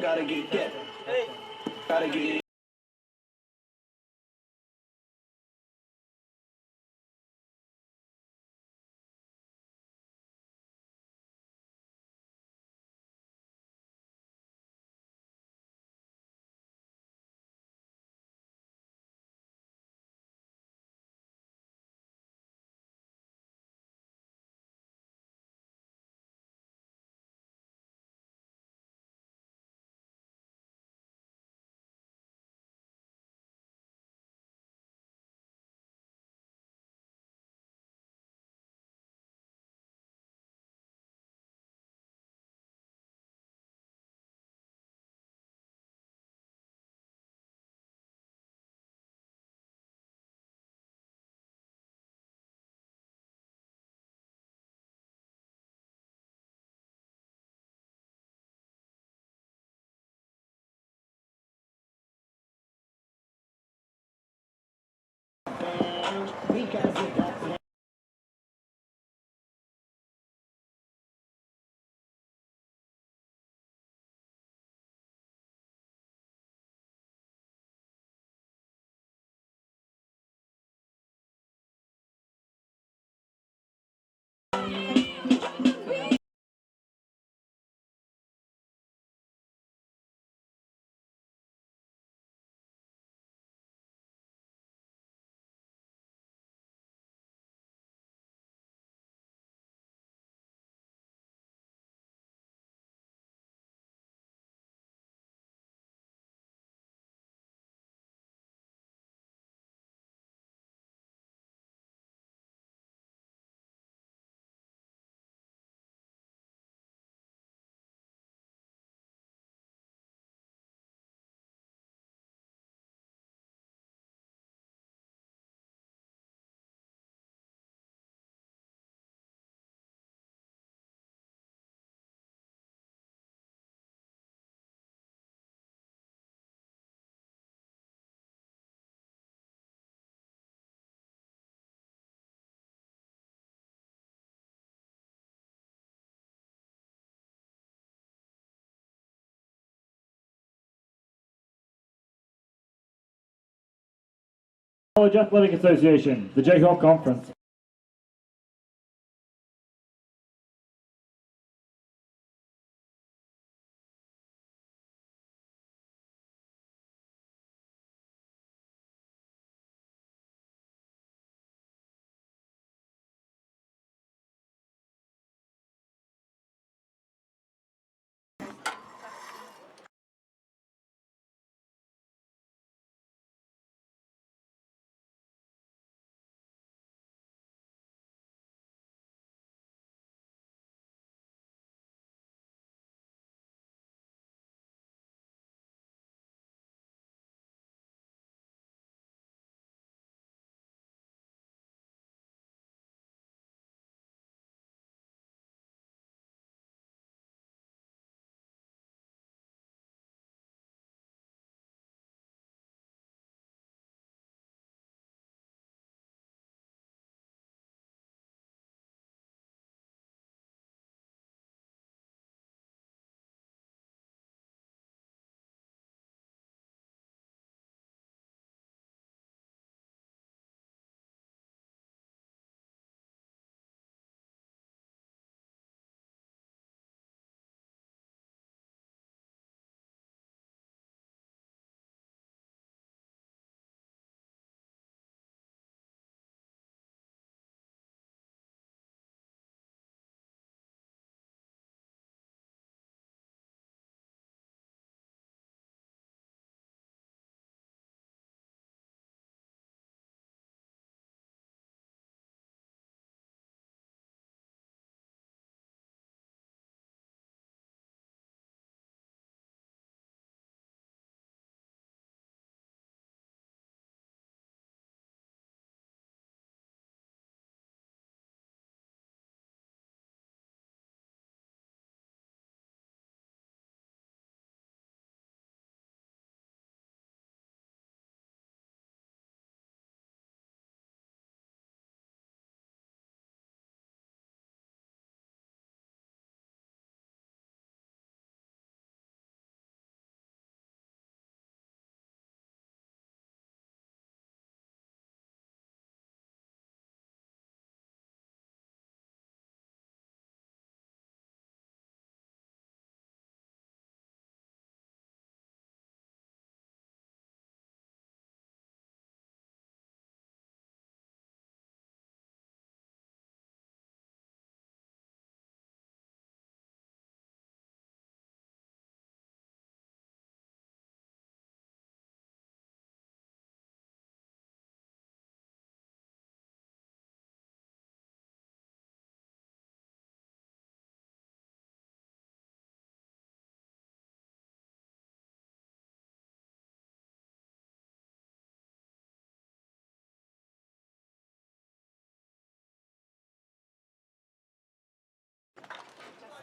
Gotta get that. Gotta get it. College Athletic Association, the Jayhawk Conference.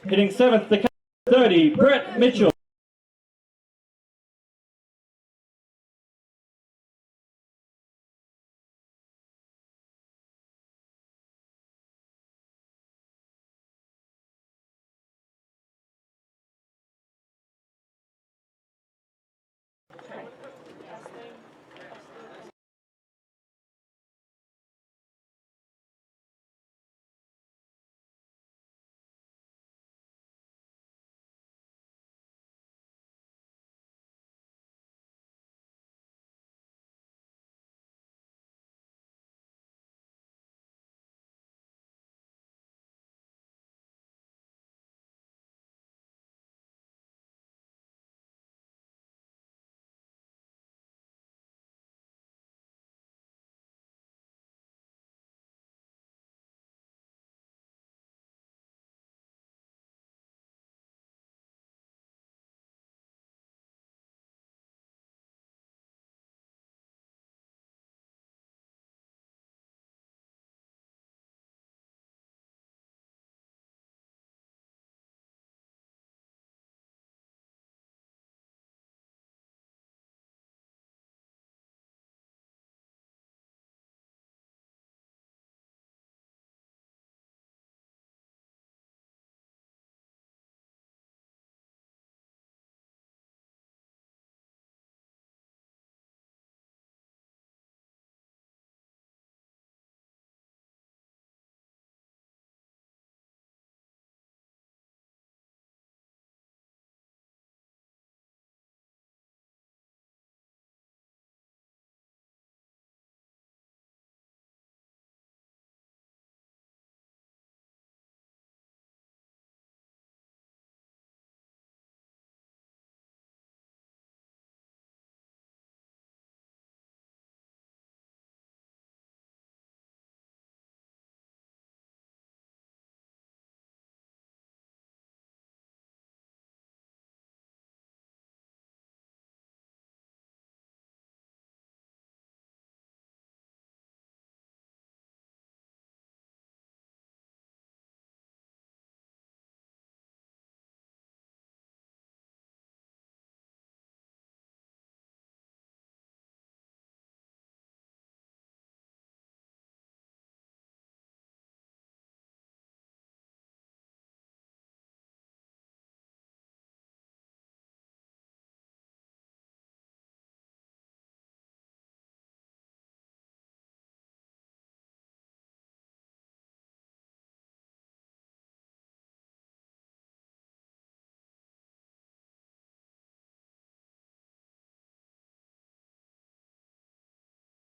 Hitting 7th, the 30, Brett Mitchell.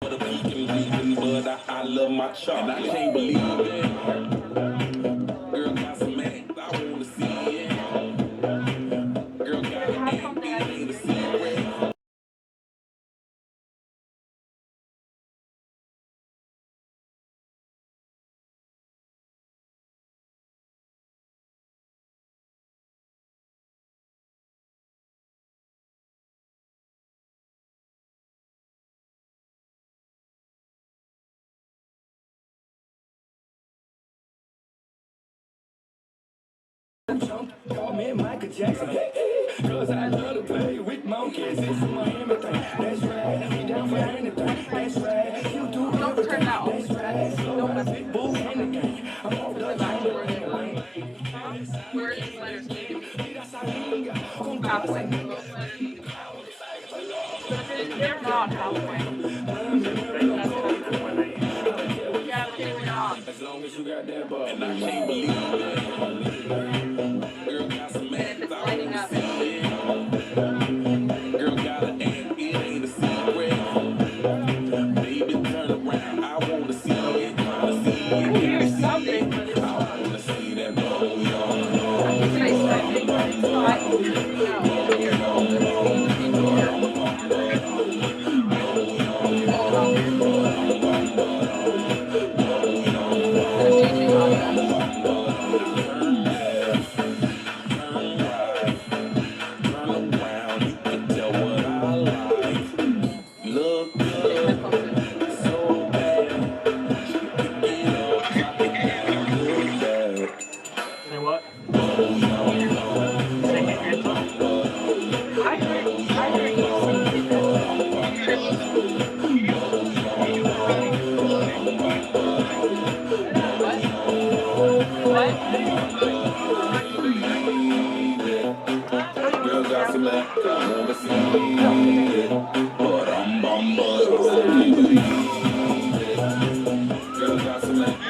But I love my chart, and I can't believe it. Girl got some act, I wanna see it. Girl got an act, it ain't a secret. Call me Michael Jackson, cause I love to play with monkeys. It's my everything. That's right. We down for anything. That's right. You do Don't turn that off. That's right. So I'm a big bull in the game. I'm off the chain. Where is the letters? Halfway. They're not halfway. Yeah, but they were not. As long as you got that ball. And I can't believe it. Girl got some act, I wanna see it. Girl got an act, it ain't a secret. Baby, turn around, I wanna see it. Tryna see it. Here's something, but it's I wanna see that ball, y'all. Say what? Girl got some left, come overseas. But I'm bum, Girl got some left,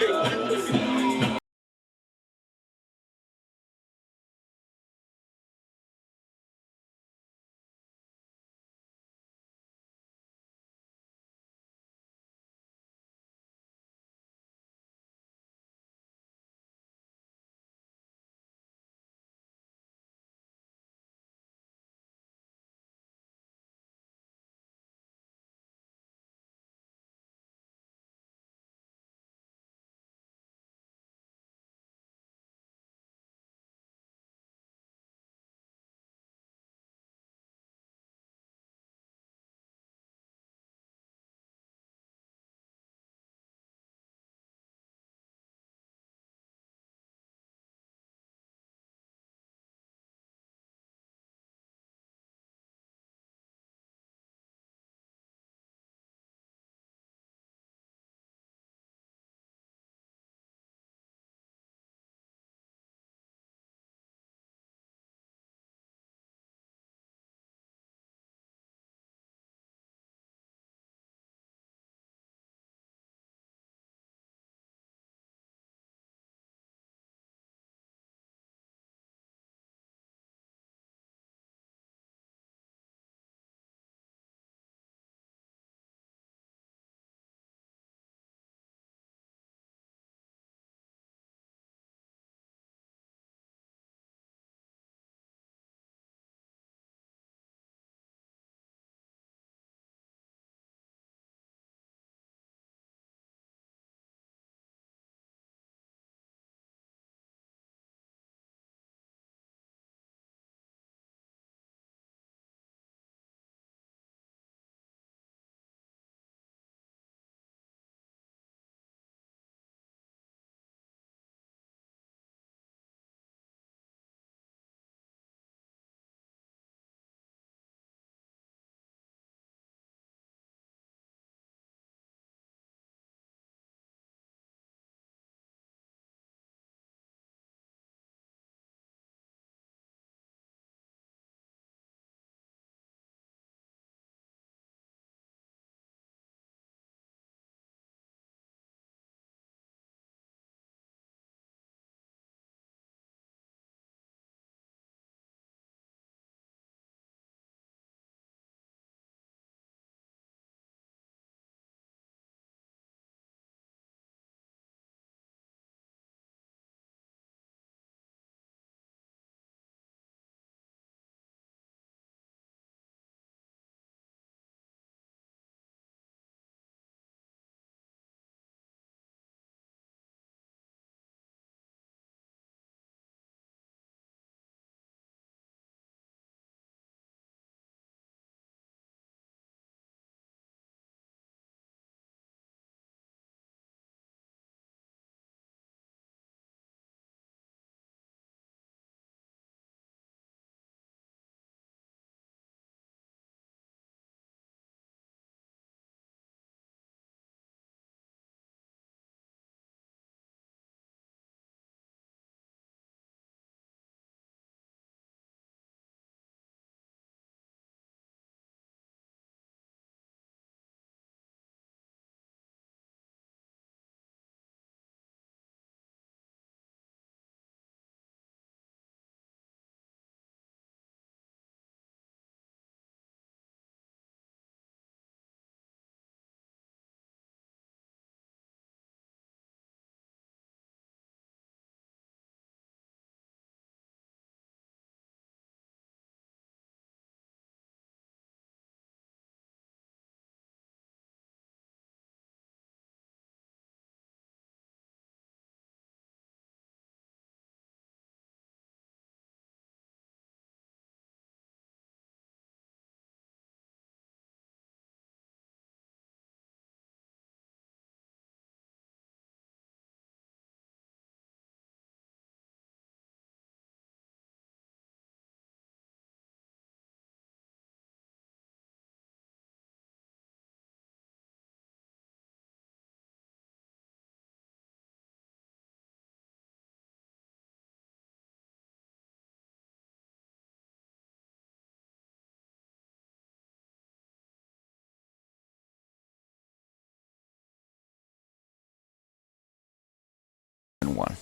21.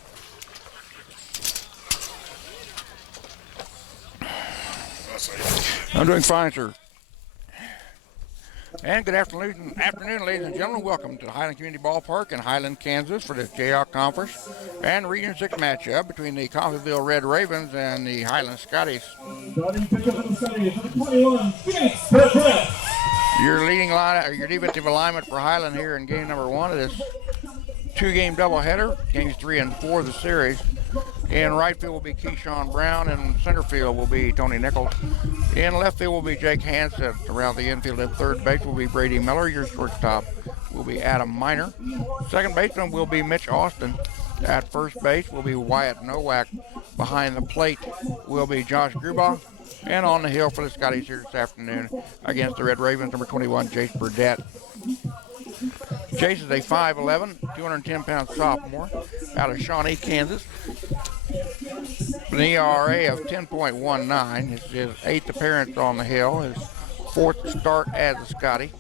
I'm doing fine, sir. And good afternoon, ladies and gentlemen. Welcome to the Highland Community Ballpark in Highland, Kansas for the Jayhawk Conference and Region 6 matchup between the Coffeyville Red Ravens and the Highland Scotties. Your defensive alignment for Highland here in game number 1 of this 2-game doubleheader, games 3 and 4 of the series. In right field will be Keyshawn Brown, and center field will be Tony Nichols. In left field will be Jake Hansen. Around the infield at third base will be Brady Miller. Your shortstop will be Adam Miner. Second baseman will be Mitch Austin. At first base will be Wyatt Nowak. Behind the plate will be Josh Grubaugh. And on the hill for the Scotties here this afternoon against the Red Ravens, number 21, Jace Burdett. Jace is a 5'11", 210-pound sophomore out of Shawnee, Kansas. An ERA of 10.19. It's his 8th appearance on the hill, his 4th start as a Scotty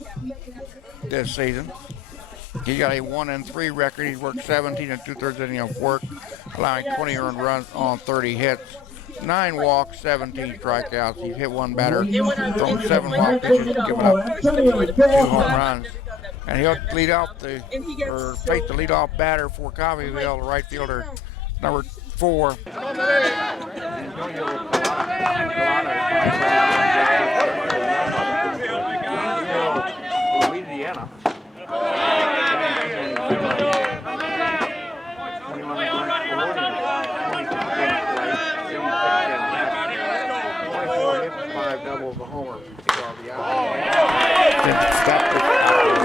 this season. He got a 1-3 record. He's worked 17 and 2/3 innings of work, allowing 20 earned runs on 30 hits, 9 walks, 17 strikeouts. He's hit 1 batter from 7 walk pitches, giving up 2 home runs. And he'll lead off face the leadoff batter for Coffeyville, the right fielder, number 4. Louisiana. Double the homer. Stop the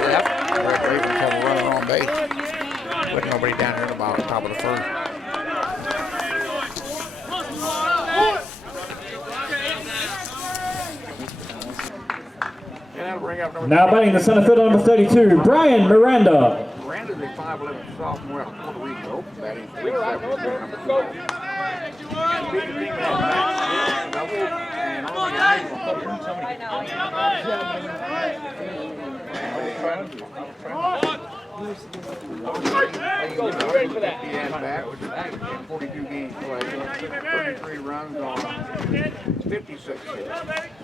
left. The Red Ravens have a runner on base. With nobody down here at the bottom, top of the first. Now batting the center fielder, number 32, Brian Miranda. Miranda's a 5'11" sophomore out of Puerto Rico, batting 370. Ready for that? 42 games played, 33 runs on 56 hits.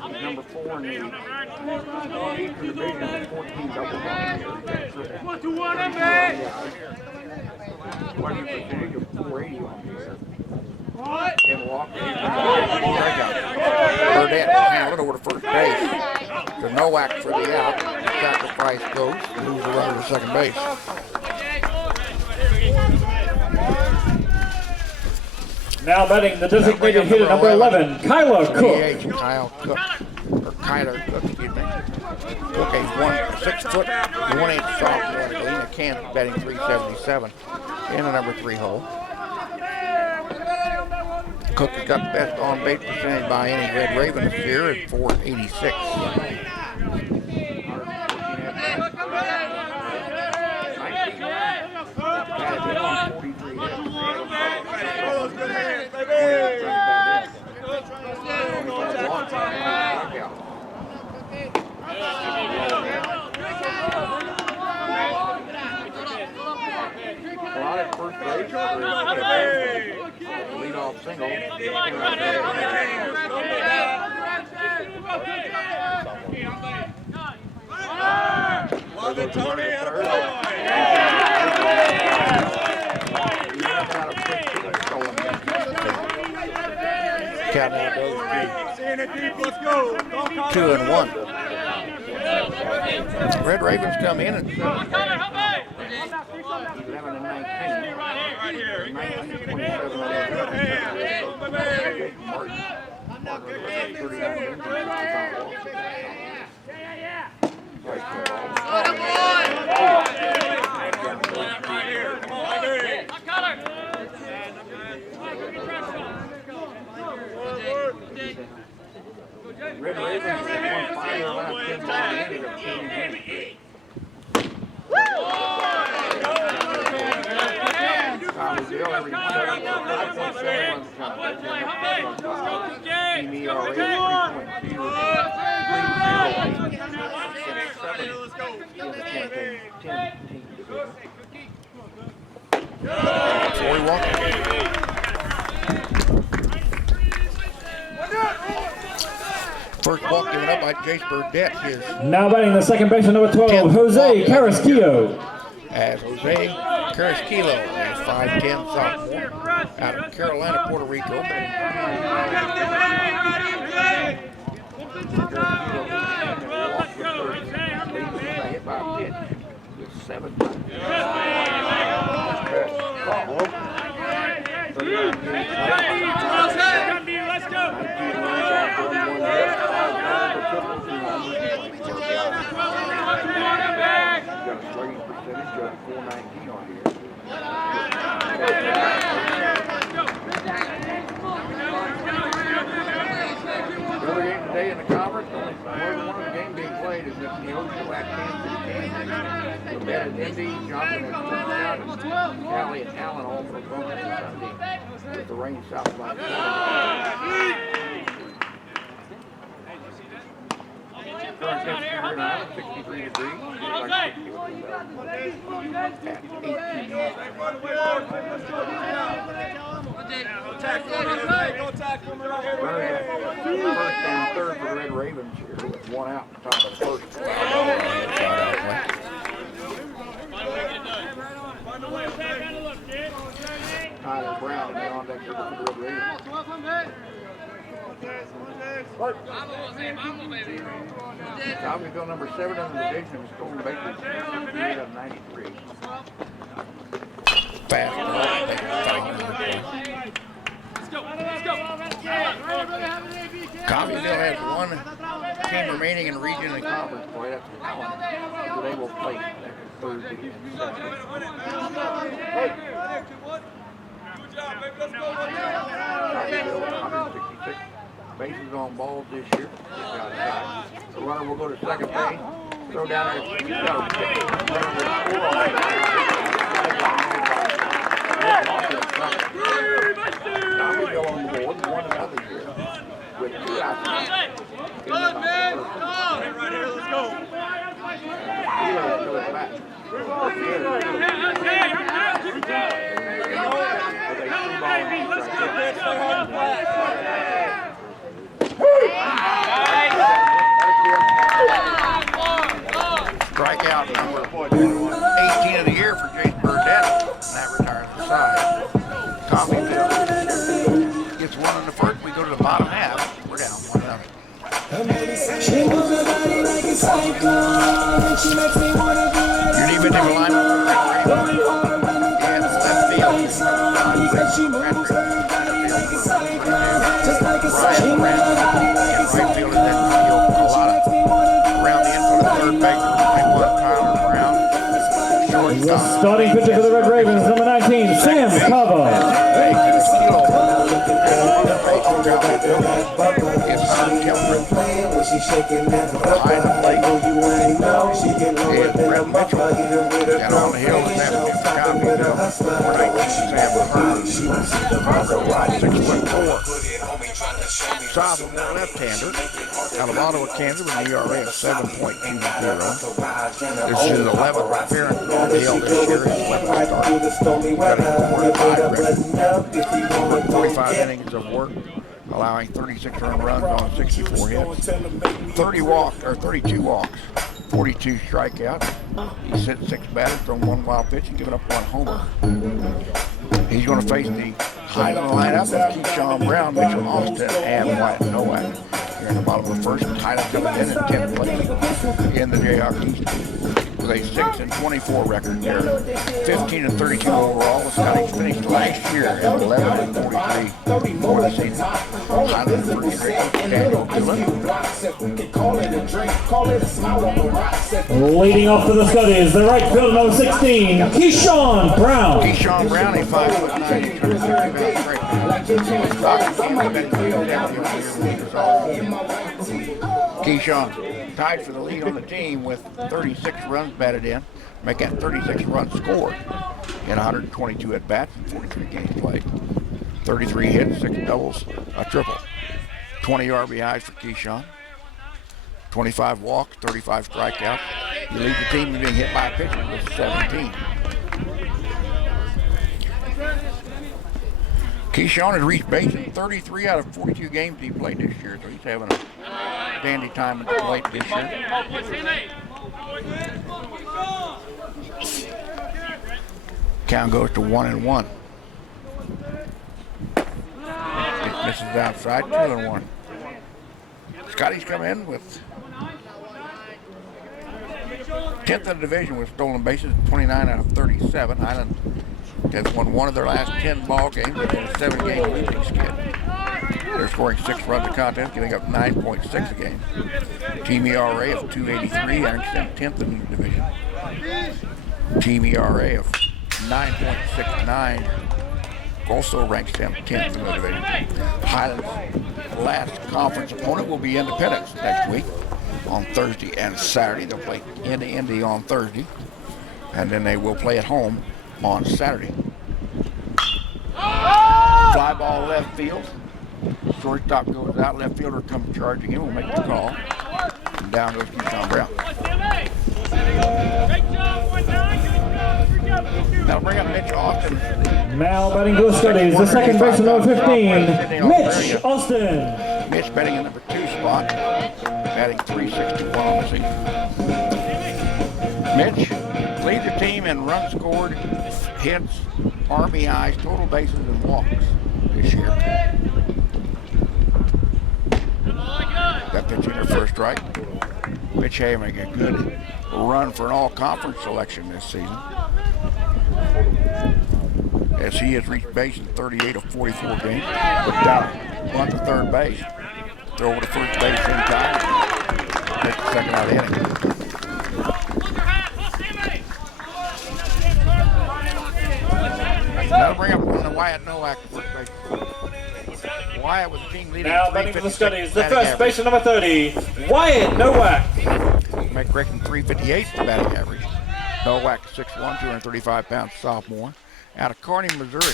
He's number 4 in the Eastern Division with 14 double runs. 20 percentage of 480 on the year. And walk. Burdett handled over to first base. To Nowak for the out. Sacrifice goes. Moves the runner to second base. Now batting the designated hitter, number 11, Kyler Cook. Kyler Cook, excuse me. Cook, a 6', 1-inch sophomore out of Galena, Kansas, batting 377 in the number 3 hole. Cook has got the best on-base percentage by any Red Raven this year at 486. First base, leadoff single. Love it, Tony. Count out those 2 and 1. Red Ravens come in and 11 and 19. Right here. 19 to 27. Red Ravens won 5 last 10 balls. Coffeyville every 5.7 runs team ERA 3.0. 41 First walk given up by Jace Burdette, his Now batting the second baseman, number 12, Jose Carrasquillo. as Jose Carrasquillo, a 5'10" sophomore out of Carolina, Puerto Rico. Hit by a pitch with 7. Another game today in the conference, only one of the game being played is at Neosho at Kansas. We're met at Indy, Johnson at Touchdown, and Cali and Allen all for bonus Sunday with the rain south by the current temperature here now, 63 degrees. Like 60 at 18. First and third for the Red Ravens here with 1 out top of the first. Tyler Brown now on deck for the Red Ravens. Coffeyville number 7 in the division is Colton Baker, 68 out of 93. Fast. Coffeyville has 1 team remaining in region and conference play. That's Highland. So they will play next Thursday. Good job, baby. Let's go. 166 bases on balls this year. The runner will go to second base. Throw down there. Coffeyville on the board, 1 another year with 2 outs. Good man, come on! Right here, let's go. Strikeout number 18 of the year for Jace Burdette. And that retires the side. Coffeyville gets 1 in the first. We go to the bottom half. We're down 1-0. Your defensive alignment for Red Ravens and left field. Ryan Grant in right field, and then Neil Colada. Around the infield, third baker, 21, Tyler Brown. Shortstop. Starting pitcher for the Red Ravens, number 19, Sam Cava. Behind the plate is Brett Mitchell, and on the hill is Anthony Coffeyville. Number 19, Sam Cava, 6'4". Sophomore left-hander out of Ottawa, Kansas, with an ERA of 7.20. This is his 11th appearance on the hill this year. His 11th start. Got a 45 innings of work, allowing 36 earned runs on 64 hits, 32 walks, 42 strikeouts. He's hit 6 batters, thrown 1 wild pitch, and given up 1 homer. He's going to face the Highland lineup of Keyshawn Brown, Mitchell Austin, and Wyatt Nowak. Here in the bottom of the first, Highland coming in 10th place in the Jayhawk East with a 6-24 record there. 15-32 overall. The Scotties finished last year at 11-43 for the season. Highland first Daniel Dillon. Leading off for the Scotties, the right fielder, number 16, Keyshawn Brown. Keyshawn Brown, a 5'9", 250-pound Keyshawn tied for the lead on the team with 36 runs batted in, making 36 runs scored in 122 at-bats and 43 games played. 33 hits, 6 doubles, a triple. 20 RBIs for Keyshawn. 25 walks, 35 strikeouts. You lead the team in being hit by a pitcher with 17. Keyshawn has reached base in 33 out of 42 games he played this year, so he's having a dandy time at the plate this year. Count goes to 1-1. It misses outside, 2-1. Scotty's come in with 10th in the division with stolen bases, 29 out of 37. Highland has won one of their last 10 ball games. They've been a 7-game losing skid. They're scoring 6 runs a contest, giving up 9.6 a game. Team ERA of 283, ranks them 10th in the division. Team ERA of 9.69 also ranks them 10th in the division. Highland's last conference opponent will be Independence next week on Thursday and Saturday. They'll play in Indy on Thursday, and then they will play at home on Saturday. Fly ball left field. Shortstop goes out. Left fielder comes charging in. We'll make the call. And down goes Keyshawn Brown. Now bring up Mitch Austin. Now batting for the Scotties, the second baseman number 15, Mitch Austin. Mitch batting in number 2 spot, batting .361 on the season. Mitch leads the team in runs scored, hits, RBIs, total bases, and walks this year. Got pitch in her first strike. Mitch having a good run for an all-conference selection this season, as he has reached base in 38 of 44 games. Looked out, run to third base, throw over to first base in time, take the second out inning. That'll bring up Wyatt Nowak, first base. Wyatt was the team leading. Now batting for the Scotties, the first baseman number 30, Wyatt Nowak. Make correcting .358 batting average. Nowak, 6'1", 235-pound sophomore, out of Kearney, Missouri.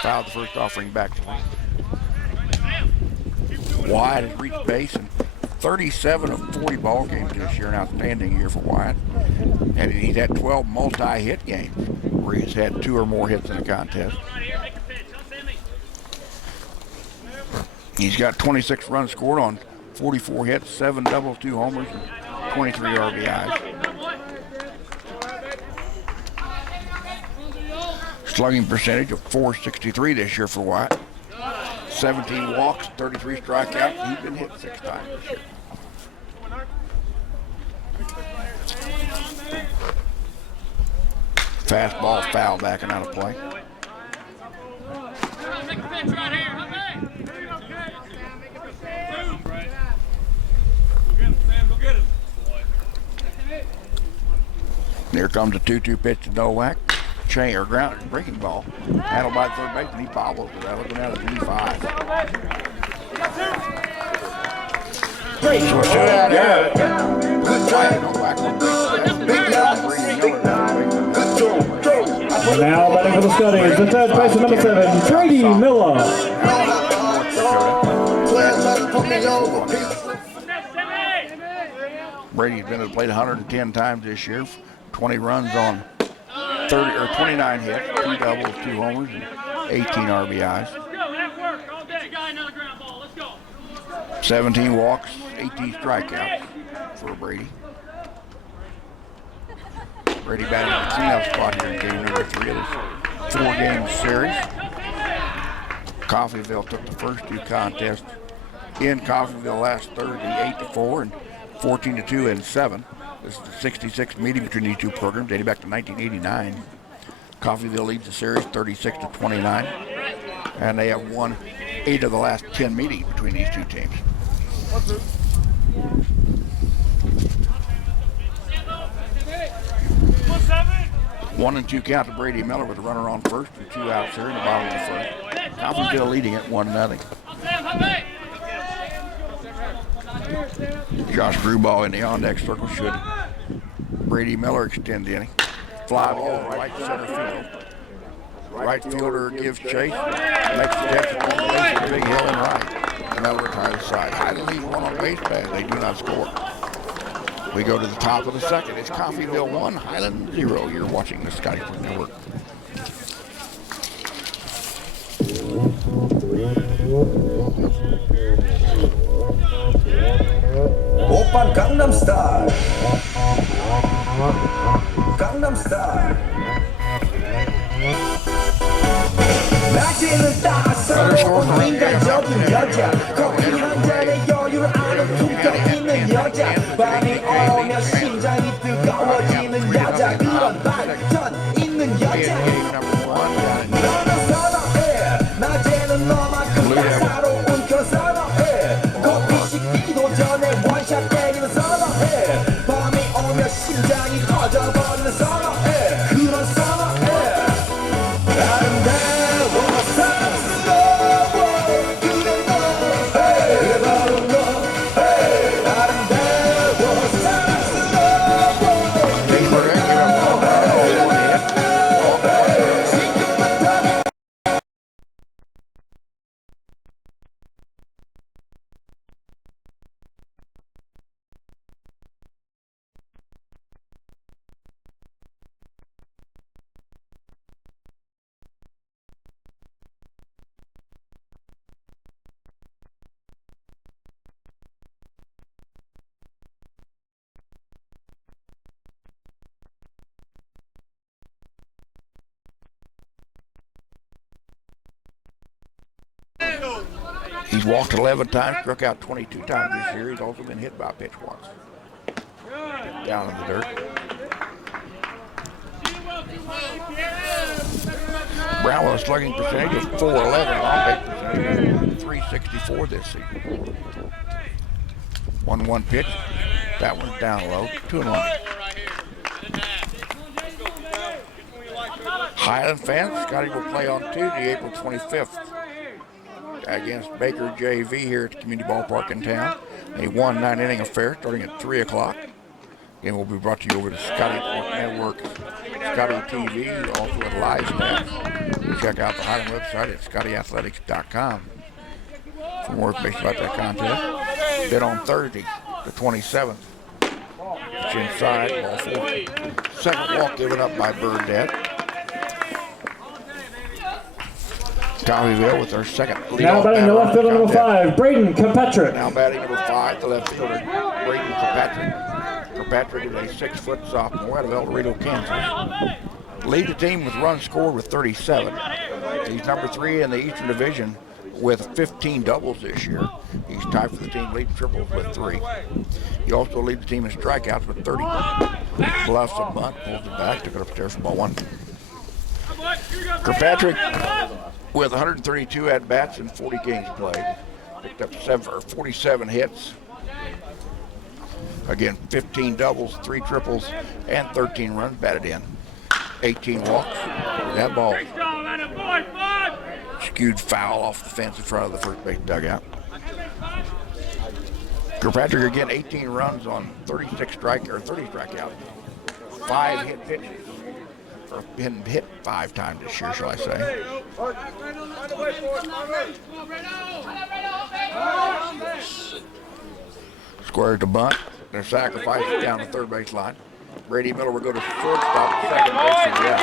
Fouled the first offering back to him. Wyatt has reached base in 37 of 40 ball games this year, an outstanding year for Wyatt. And he's had 12 multi-hit games where he's had 2 or more hits in a contest. He's got 26 runs scored on 44 hits, 7 doubles, 2 homers, and 23 RBIs. Slugging percentage of .463 this year for Wyatt. 17 walks, 33 strikeouts. He's been hit 6 times this year. Fastball foul backing out of play. Here comes a 2-2 pitch to Nowak. Chain or ground breaking ball. Handled by the third baseman. He bobbles with that. Looking at it, 3-5. Great. Now batting for the Scotties, the third baseman number 7, Brady Miller. Brady's been to the plate 110 times this year. 20 runs on 29 hits, 2 doubles, 2 homers, and 18 RBIs. 17 walks, 18 strikeouts for Brady. Brady batting in the cleanup spot here in game number 3 of this 4-game series. Coffeyville took the first 2 contests in Coffeyville last Thursday, 8-4 and 14-2 and 7. This is the 66th meeting between these 2 programs, dating back to 1989. Coffeyville leads the series 36-29, and they have won 8 of the last 10 meetings between these 2 teams. One and 2 count to Brady Miller with a runner on first and 2 outs here in the bottom of the first. Coffeyville leading it 1-0. Josh Brewball in the on-deck circle should Brady Miller extend the inning. Fly ball right to center field. Right fielder gives chase, makes the catch on the base with a big hill and right. Miller retires side. Highland leads 1 on base pass. They do not score. We go to the top of the second. It's Coffeyville 1, Highland 0. You're watching the Scotty Network. 따사로운 인간적인 여자 커피 한 잔에 여유를 아는 품격 있는 여자 밤이 오면 심장이 뜨거워지는 여자 그런 반전 있는 여자 너는 선어해 낮에는 너만큼 따사로운 그 선어해 커피 식기도 전에 원샷 때리는 선어해 밤이 오면 심장이 터져버리는 선어해 그런 선어해 아름다워 사랑스러워 그래 너 그래 바로 너 아름다워 사랑스러워 He's walked 11 times, struck out 22 times this year. He's also been hit by a pitch once. Down in the dirt. Brown with a slugging percentage of .411, on-base percentage of .364 this season. 1-1 pitch. That one's down low. 2-1. Highland fans, Scotty will play on Tuesday, April 25th. Against Baker JV here at the community ballpark in town. A 1-9 inning affair starting at 3 o'clock. Game will be brought to you over the Scotty Network, Scotty TV, also at Live Stats. Check out the Highland website at scottyathletics.com for more information about that contest. Bid on Thursday, the 27th. It's inside, ball four. Second walk given up by Burdette. Coffeyville with their second leadoff Now batting the left fielder number 5, Braden Kirkpatrick. Now batting number 5, the left fielder, Braden Kirkpatrick. Kirkpatrick is a 6-foot sophomore out of El Dorado, Kansas. Lead the team with runs scored with 37. He's number 3 in the Eastern Division with 15 doubles this year. He's tied for the team lead in triples with 3. He also leads the team in strikeouts with 30. Bluffs a bunt, pulls it back, took it upstairs for ball 1. Kirkpatrick with 132 at-bats and 40 games played. Picked up 47 hits. Again, 15 doubles, 3 triples, and 13 runs batted in. 18 walks. That ball skewed foul off the fence in front of the first base dugout. Kirkpatrick again, 18 runs on 30 strikeouts. 5 hit pitches. Or been hit 5 times this year, shall I say. Squares to bunt. Their sacrifice is down the third base line. Brady Miller will go to shortstop, second base, and yeah.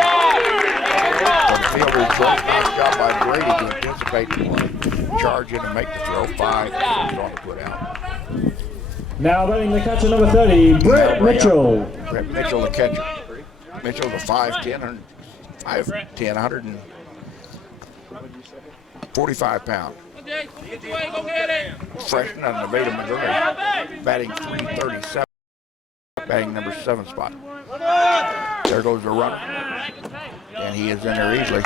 So the fielder shortstop job by Brady to anticipate the play, charge in and make the throw. 5 on the put out. Now batting the catcher number 30, Brett Mitchell. Brett Mitchell, the catcher. Mitchell's a 5'10", 145 pound. Freshman out of Nevada, Missouri, batting .337, batting number 7 spot. There goes the runner, and he is in there easily.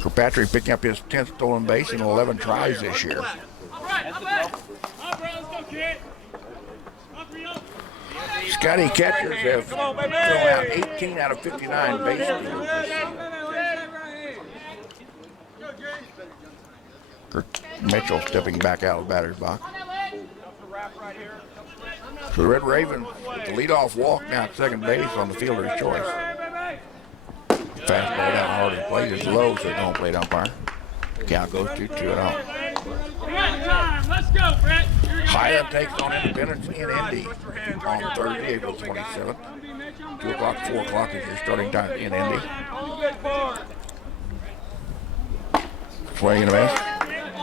Kirkpatrick picking up his 10th stolen base in 11 tries this year. Scotty catchers have thrown out 18 out of 59 base stealers. Mitchell stepping back out of the batter's box. So the Red Ravens with the leadoff walk now at second base on the fielder's choice. Fastball down hard and plate is low, so don't play umpire. Count goes to 2-0. Let's go, Brett. Highland takes on Independence in Indy on Thursday, April 27th. 2 o'clock, 4 o'clock is your starting time in Indy. Swing and a miss.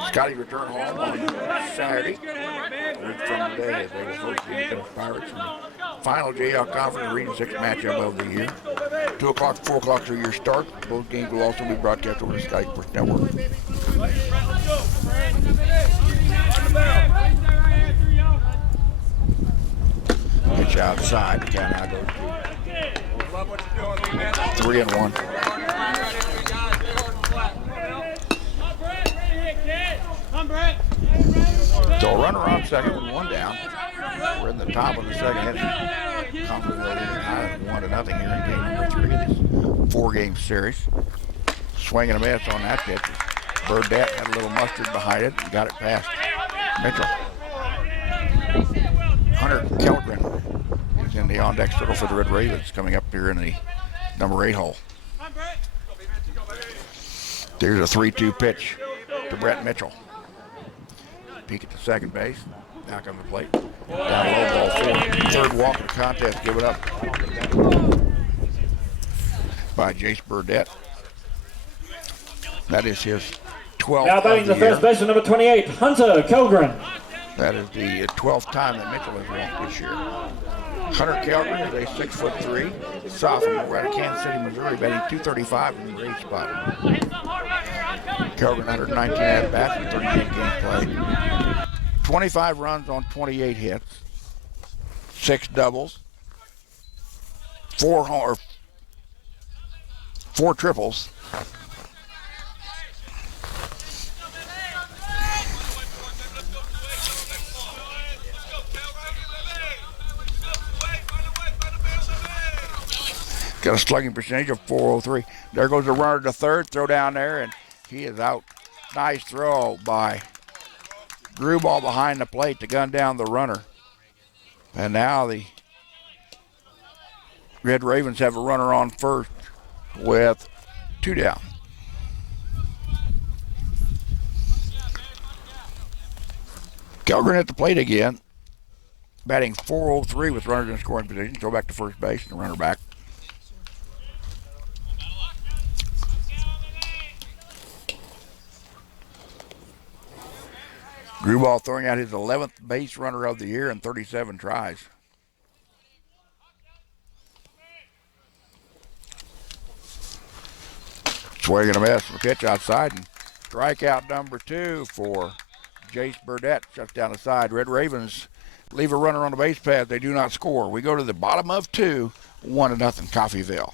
Scotty returned home on Saturday. From today as they will host the Independence Pirates final JL Conference Region 6 matchup of the year. 2 o'clock, 4 o'clock are your start. Both games will also be broadcast over the Sky Sports Network. Pitch outside. The count now goes to 3-1. So a runner on second with 1 down. We're in the top of the second inning. Coffeyville leading Highland 1-0 here in game number 3 of this 4-game series. Swing and a miss on that pitch. Burdette had a little mustard behind it and got it past Mitchell. Hunter Kellgren is in the on-deck circle for the Red Ravens, coming up here in the number 8 hole. There's a 3-2 pitch to Brett Mitchell. Peek at the second base. Now comes the plate. Down low, ball 4. Third walk of the contest given up by Jace Burdette. That is his 12th. Now batting the first baseman, number 28, Hunter Kellgren. That is the 12th time that Mitchell has walked this year. Hunter Kellgren is a 6'3" sophomore out of Kansas City, Missouri, batting .235 in the grade spot. Kellgren 119 at-bats and 38 games played. 25 runs on 28 hits, 6 doubles, 4 triples. Got a slugging percentage of .403. There goes the runner to third, throw down there, and he is out. Nice throw by Grew ball behind the plate to gun down the runner. And now the Red Ravens have a runner on first with 2 down. Kellgren at the plate again, batting .403 with runners in scoring position. Throw back to first base and the runner back. Grewball throwing out his 11th base runner of the year in 37 tries. Swing and a miss. The pitch outside, and strikeout number 2 for Jace Burdette. Shuts down the side. Red Ravens leave a runner on the base pad. They do not score. We go to the bottom of 2, 1-0 Coffeyville.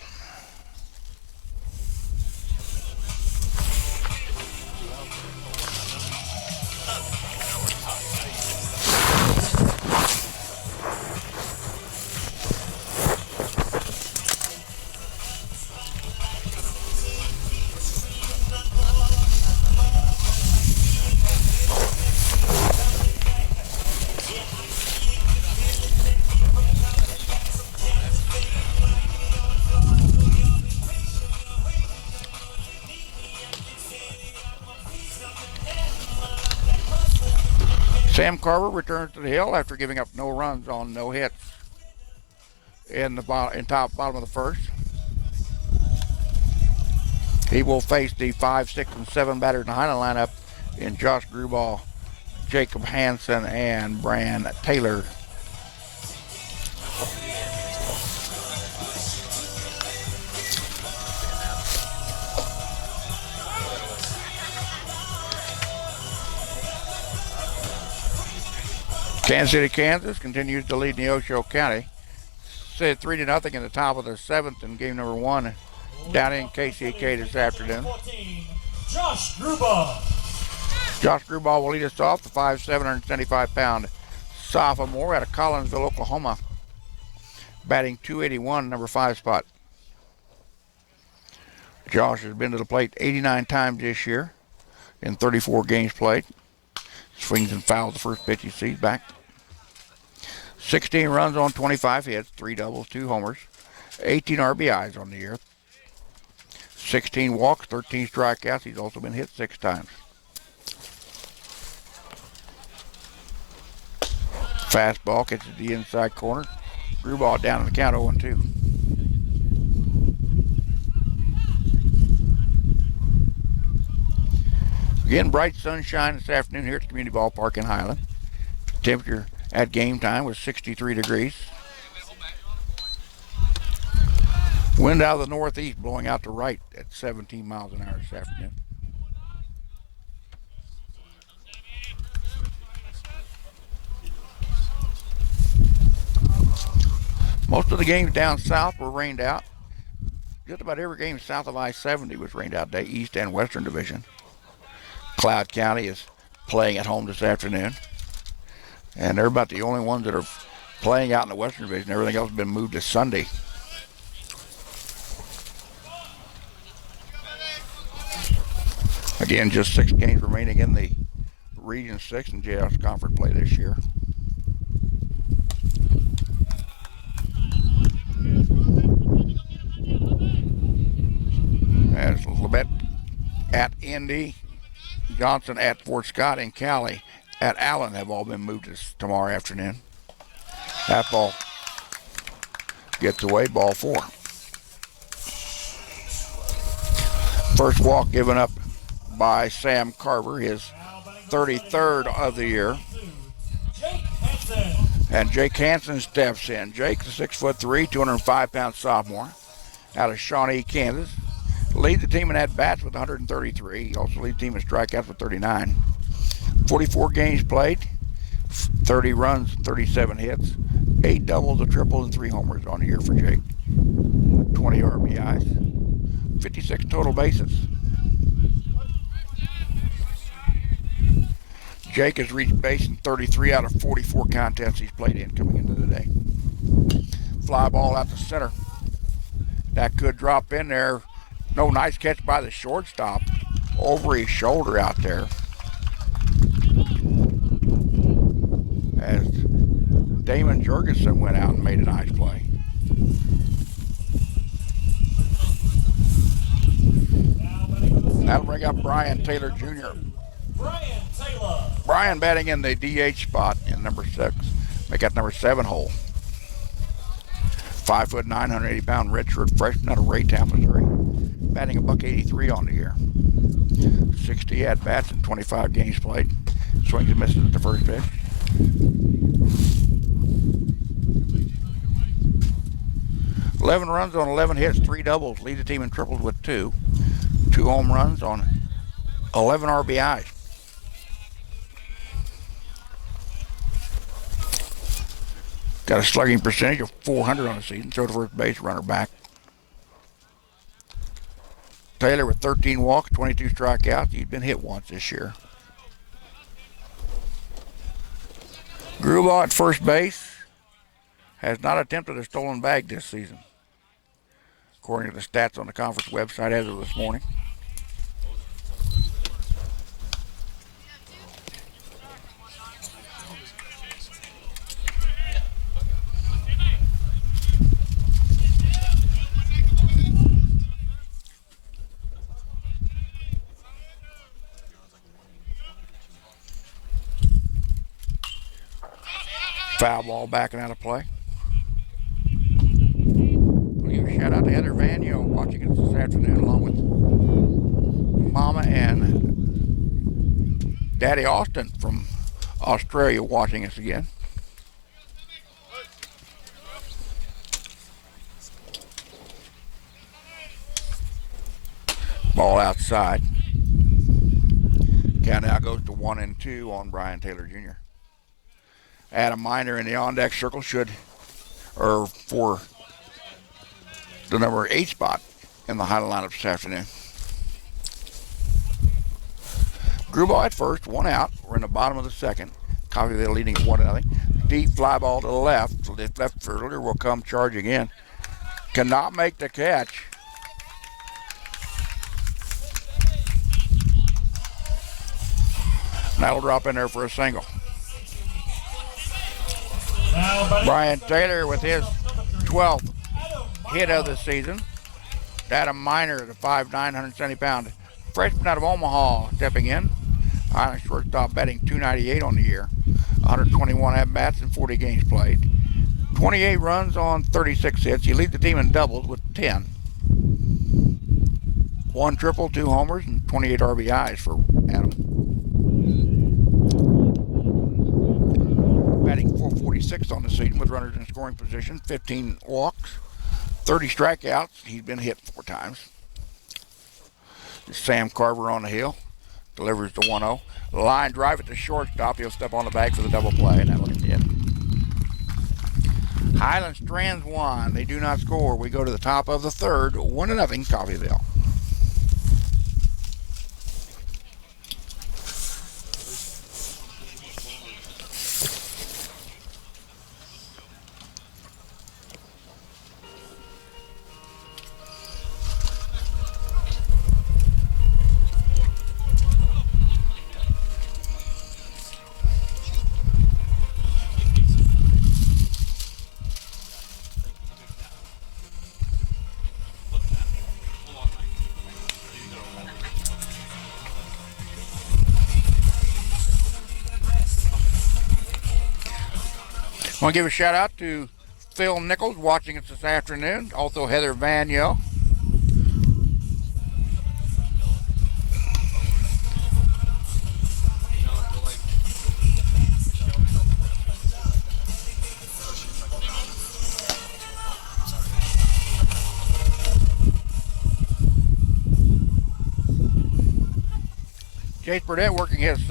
Sam Carver returns to the hill after giving up no runs on no hits in the bottom of the first. He will face the 5, 6, and 7 batters in the Highland lineup in Josh Grewball, Jacob Hansen, and Bran Taylor. Kansas City, Kansas continues to lead Neosho County. Set 3-0 in the top of the 7th in game number 1 down in KCK this afternoon. Josh Grewball. Josh Grewball will lead us off, the 5'7", 175-pound sophomore out of Collinsville, Oklahoma, batting .281, number 5 spot. Josh has been to the plate 89 times this year in 34 games played. Swings and fouls the first pitch he sees back. 16 runs on 25 hits, 3 doubles, 2 homers, 18 RBIs on the year, 16 walks, 13 strikeouts. He's also been hit 6 times. Fastball catches the inside corner. Grewball down in the count 0-2. Again, bright sunshine this afternoon here at the Community Ballpark in Highland. Temperature at game time was 63 degrees. Wind out of the northeast, blowing out to right at 17 miles an hour this afternoon. Most of the games down south were rained out. Just about every game south of I-70 was rained out today, East and Western Division. Cloud County is playing at home this afternoon. And they're about the only ones that are playing out in the Western Division. Everything else has been moved to Sunday. Again, just 6 games remaining in the Region 6 and JS Conference play this year. As Labette at Indy, Johnson at Fort Scott, and Cali at Allen have all been moved to tomorrow afternoon. That ball gets away, ball 4. First walk given up by Sam Carver, his 33rd of the year. And Jake Hansen steps in. Jake's a 6'3", 205-pound sophomore out of Shawnee, Kansas. Leads the team in at-bats with 133. He also leads the team in strikeouts with 39. 44 games played, 30 runs, 37 hits, 8 doubles, a triple, and 3 homers on the year for Jake. 20 RBIs, 56 total bases. Jake has reached base in 33 out of 44 contests he's played in coming into the day. Fly ball out to center. That could drop in there. No, nice catch by the shortstop over his shoulder out there. As Damon Jurgensen went out and made a nice play. That'll bring up Brian Taylor Jr. Brian batting in the DH spot in number 6. Make that number 7 hole. 5 foot 9, 180-pound redshirt freshman out of Raytown, Missouri. Batting a $183 on the year. 60 at-bats and 25 games played. Swings and misses at the first pitch. $11 runs on 11 hits, 3 doubles. Lead the team in triples with 2. 2 home runs on 11 RBIs. Got a slugging percentage of .400 on the season. Throw to first base, runner back. Taylor with 13 walks, 22 strikeouts. He's been hit once this year. Grubauer at first base has not attempted a stolen bag this season, according to the stats on the conference website as of this morning. Foul ball backing out of play. I'll give a shout out to Heather Vanyo watching us this afternoon, along with Mama and Daddy Austin from Australia watching us again. Ball outside. Count now goes to 1-2 on Brian Taylor Jr. Adam Miner in the on-deck circle for the number 8 spot in the Highland lineup this afternoon. Grubauer at first, 1 out. We're in the bottom of the second. Coffeyville leading at 1-0. Deep fly ball to the left. So the left fielder will come charging in. Cannot make the catch. That'll drop in there for a single. Brian Taylor with his 12th hit of the season. Adam Miner, the 5'9", 170-pound freshman out of Omaha, stepping in. Highland shortstop batting .298 on the year. 121 at-bats and 40 games played. 28 runs on 36 hits. He leads the team in doubles with 10. 1 triple, 2 homers, and 28 RBIs for Adam. Batting .446 on the season with runners in scoring position, 15 walks, 30 strikeouts. He's been hit 4 times. Sam Carver on the hill. Delivers the 1-0. Line drive at the shortstop. He'll step on the bag for the double play, and that'll get the inning. Highland strands 1. They do not score. We go to the top of the third. 1-0 Coffeyville. I want to give a shout out to Phil Nichols watching us this afternoon. Also Heather Vanyo. Chase Burdett working his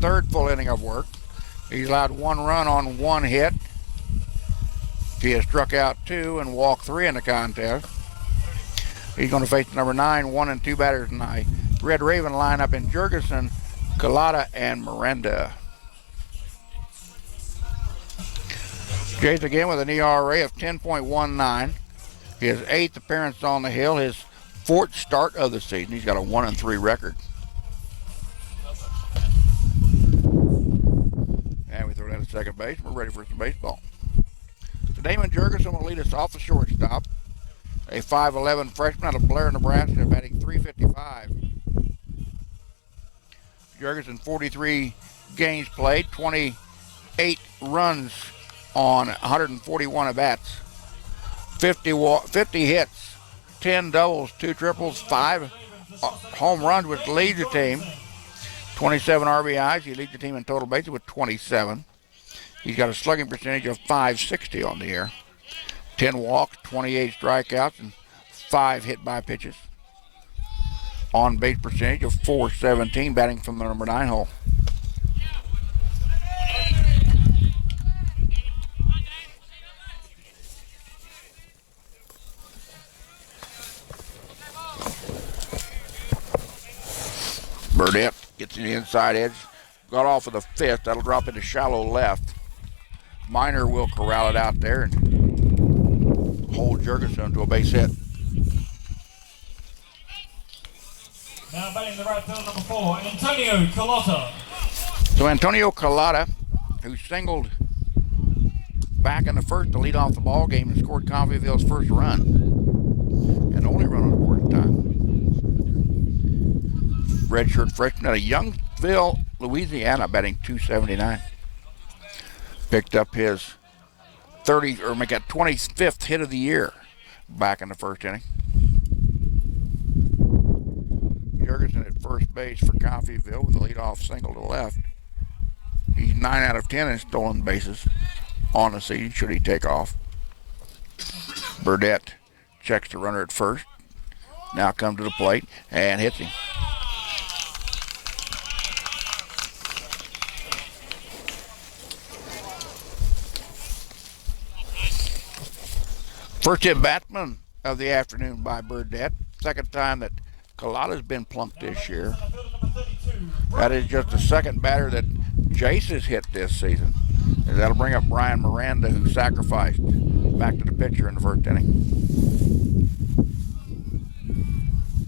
third full inning of work. He's allowed 1 run on 1 hit. He has struck out 2 and walked 3 in the contest. He's going to face number 9, 1 and 2 batters tonight. Red Raven lineup in Jurgensen, Collada, and Miranda. Chase again with an ERA of 10.19. His 8th appearance on the hill, his 4th start of the season. He's got a 1-3 record. And we throw that at second base. We're ready for some baseball. So Damon Jurgensen will lead us off the shortstop. A 5'11" freshman out of Blair, Nebraska, batting .355. Jurgensen, 43 games played, 28 runs on 141 at-bats, 50 hits, 10 doubles, 2 triples, 5 home runs, which leads the team. 27 RBIs. He leads the team in total bases with 27. He's got a slugging percentage of .560 on the year. 10 walks, 28 strikeouts, and 5 hit by pitches. On base percentage of .417, batting from the number 9 hole. Burdett gets in the inside edge. Got off of the 5th. That'll drop into shallow left. Miner will corral it out there and hold Jurgensen to a base hit. Now batting the right field, number 4, Antonio Collada. So Antonio Collada, who singled back in the first to lead off the ball game and scored Coffeyville's first run. And only run on the board at the time. Redshirt freshman out of Youngsville, Louisiana, batting .279. Picked up his 25th hit of the year back in the first inning. Jurgensen at first base for Coffeyville with a leadoff single to left. He's 9 out of 10 in stolen bases on the season, should he take off. Burdett checks the runner at first. Now comes to the plate and hits him. First hit batsman of the afternoon by Burdett. Second time that Collada's been plunked this year. That is just the second batter that Jace has hit this season. And that'll bring up Brian Miranda, who sacrificed back to the pitcher in the first inning.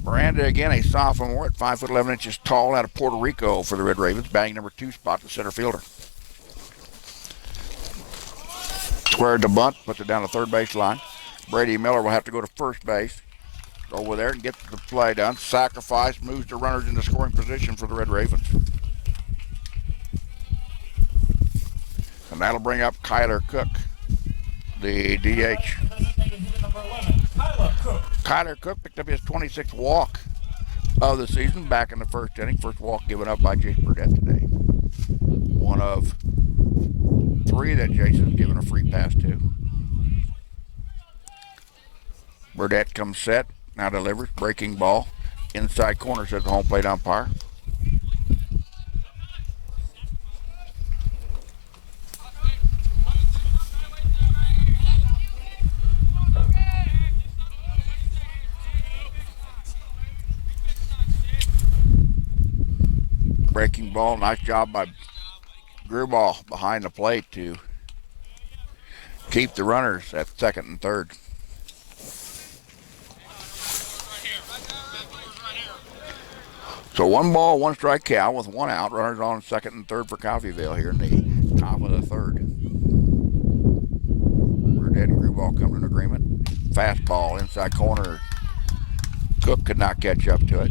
Miranda, again, a sophomore at 5'11" tall out of Puerto Rico for the Red Ravens, batting number 2 spot, the center fielder. Squared the bunt, puts it down the third base line. Brady Miller will have to go to first base. Over there and get the play done. Sacrifice, moves the runners into scoring position for the Red Ravens. And that'll bring up Kyler Cook, the DH. Kyler Cook picked up his 26th walk of the season back in the first inning. First walk given up by Jace Burdett today. One of 3 that Jason's given a free pass to. Burdette comes set, now delivers, breaking ball. Inside corner, says the home plate umpire. Breaking ball, nice job by Gruball behind the plate to keep the runners at second and third. So 1 ball, 1 strike count with 1 out. Runners on second and third for Coffeyville here in the top of the third. Burdette and Gruball come to an agreement. Fastball inside corner. Cook could not catch up to it.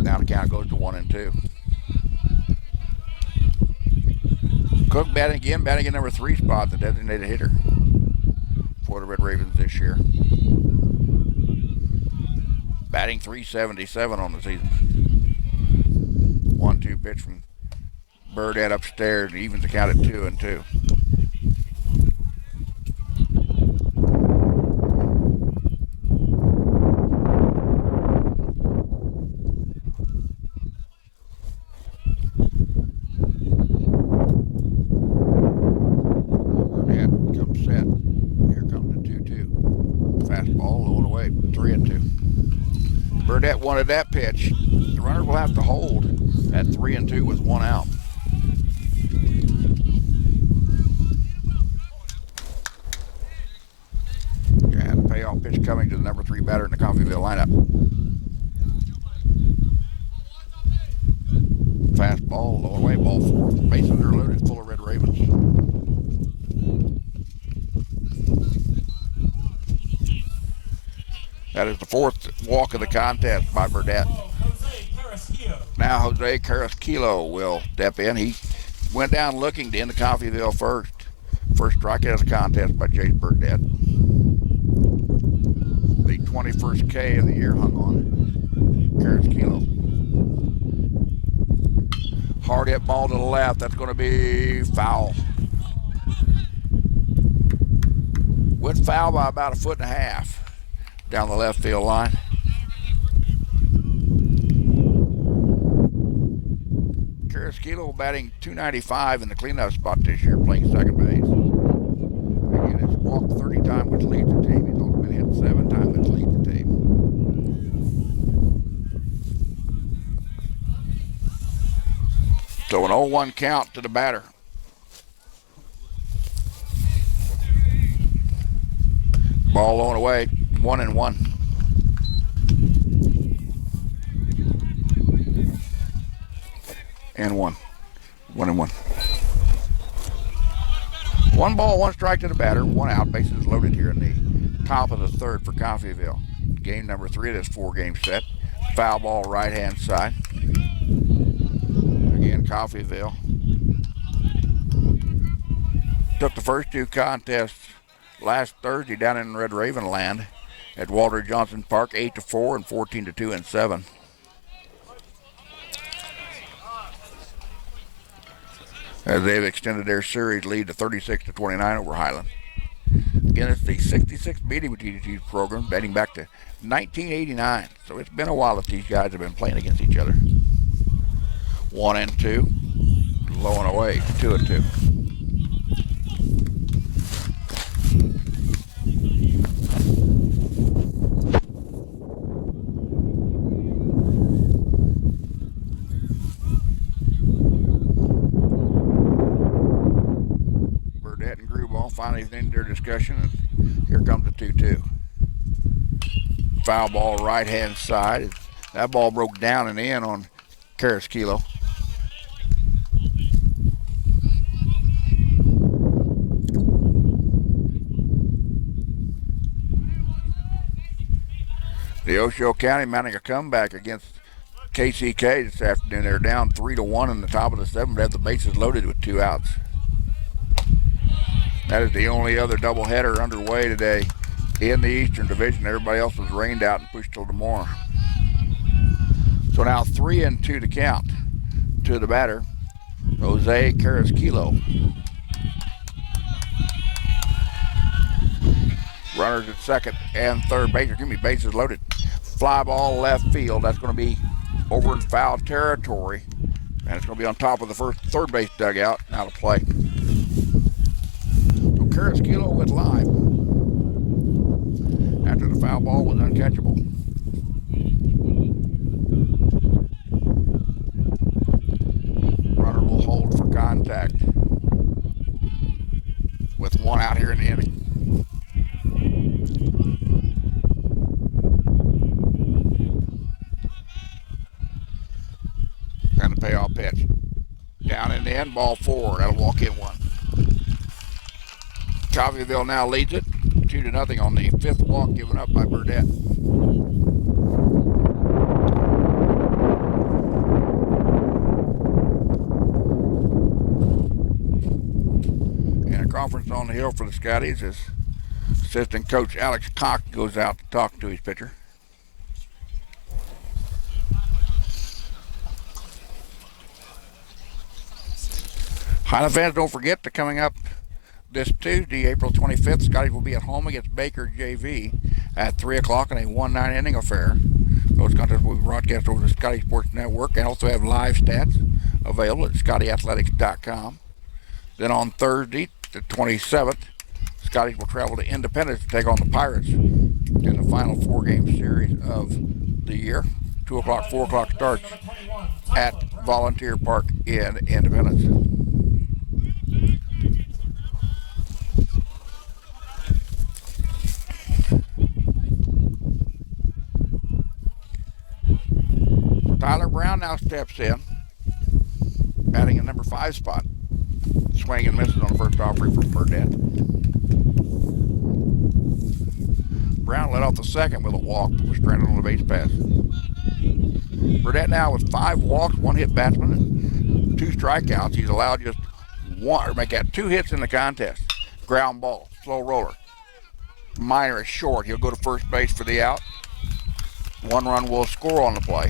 Now the count goes to 1-2. Cook batting again number 3 spot, the designated hitter for the Red Ravens this year. Batting .377 on the season. 1-2 pitch from Burdette upstairs, and evens the count at 2-2. Burdette wanted that pitch. The runner will have to hold at 3-2 with 1 out. And the payoff pitch coming to the number 3 batter in the Coffeyville lineup. Fastball, low and away, ball 4. Bases are loaded, full of Red Ravens. That is the 4th walk of the contest by Burdette. Now Jose Carrasquillo will step in. He went down looking to end the Coffeyville first. First strikeout of the contest by Chase Burdette. The 21st K of the year hung on Carrasquillo. Hard hit ball to the left. That's going to be foul. Went foul by about 1.5 feet. Down the left field line. Carrasquillo batting .295 in the cleanup spot this year, playing second base. Again, it's walked 30 times, which leads the team. He's only been hit 7 times, which leads the team. So an 0-1 count to the batter. Ball low and away. 1-1. And 1. 1-1. 1 ball, 1 strike to the batter. 1 out. Bases loaded here in the top of the third for Coffeyville. Game number 3 of this 4-game set. Foul ball right hand side. Again, Coffeyville took the first 2 contests last Thursday down in Red Raven land at Walter Johnson Park, 8-4 and 14-2 and 7. As they've extended their series lead to 36-29 over Highland. Again, it's the 66th meeting with TDT's program, dating back to 1989. So it's been a while that these guys have been playing against each other. 1-2, low and away, 2-2. Finally ended their discussion, and here comes the 2-2. Foul ball right hand side. That ball broke down and in on Carrasquillo. The Osceola County mounting a comeback against KCK this afternoon. They're down 3-1 in the top of the 7th. They have the bases loaded with 2 outs. That is the only other doubleheader underway today in the Eastern Division. Everybody else was rained out and pushed till tomorrow. So now 3-2 to count to the batter, Jose Carrasquillo. Runners at second and third base. Give me bases loaded. Fly ball left field. That's going to be over in foul territory. And it's going to be on top of the third base dugout. Out of play. So Karaskilo with live. After the foul ball was uncatchable. Runner will hold for contact. With one out here in the inning. And the payoff pitch. Down in the end, ball 4. That'll walk in 1. Coffeyville now leads it 2-0 on the 5th walk given up by Burdett. And a conference on the hill for the Scotties as assistant coach Alex Koch goes out to talk to his pitcher. Highland fans, don't forget that coming up this Tuesday, April 25th, Scotties will be at home against Baker JV at 3 o'clock in a 1-9 inning affair. Those contests will be broadcast over the Scotty Sports Network and also have live stats available at ScottyAthletics.com. Then on Thursday, the 27th, Scotties will travel to Independence to take on the Pirates in the final 4-game series of the year. 2 o'clock, 4 o'clock starts at Volunteer Park in Independence. Tyler Brown now steps in, batting in number 5 spot. Swing and misses on the first offering from Burdett. Brown led off the second with a walk, but was stranded on the base pass. Burdett now with 5 walks, 1 hit batsman, and 2 strikeouts. He's allowed just 2 hits in the contest. Ground ball, slow roller. Minor is short. He'll go to first base for the out. 1 run will score on the play.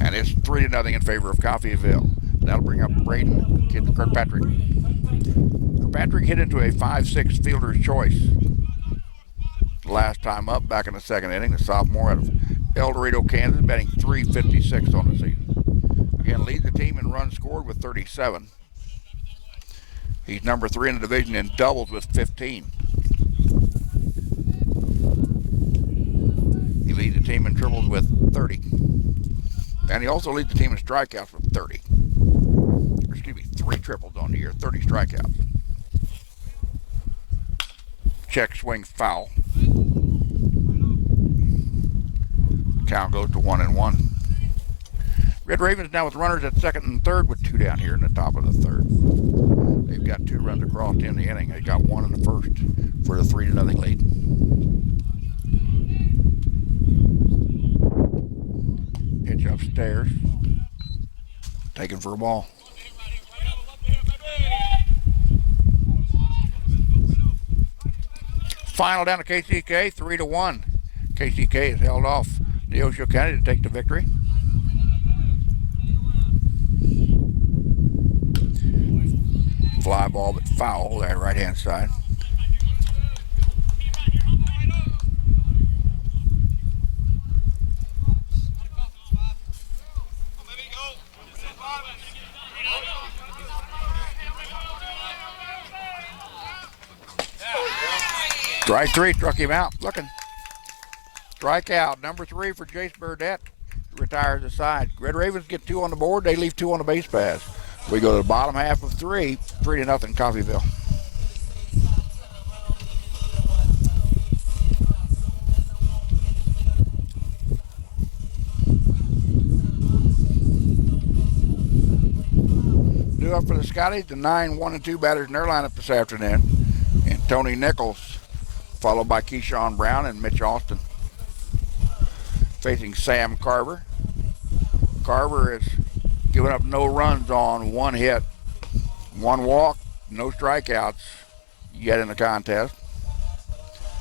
And it's 3-0 in favor of Coffeyville. That'll bring up Braden Kirkpatrick. Kirkpatrick hit into a 5-6 fielder's choice last time up, back in the 2nd inning. The sophomore out of El Dorado, Kansas, batting .356 on the season. Again, leads the team in runs scored with 37. He's number 3 in the division in doubles with 15. He leads the team in triples with 30. And he also leads the team in strikeouts with 30. Excuse me, 3 triples on the year, 30 strikeouts. Check swing foul. Count goes to 1-1. Red Ravens now with runners at second and third with 2 down here in the top of the 3rd. They've got 2 runs across in the inning. They got 1 in the first for the 3-0 lead. Pitch upstairs. Taken for a ball. Final down to KCK, 3-1. KCK has held off Neosho County to take the victory. Fly ball, but foul there, right hand side. Strike 3, struck him out. Looking. Strikeout, number 3 for Jace Burdett. Retires the side. Red Ravens get 2 on the board. They leave 2 on the base pass. We go to the bottom half of 3, 3-0 Coffeyville. New up for the Scotties, the 9, 1, and 2 batters in their lineup this afternoon. And Tony Nichols, followed by Keyshawn Brown and Mitch Austin. Facing Sam Carver. Carver has given up no runs on 1 hit, 1 walk, no strikeouts yet in the contest.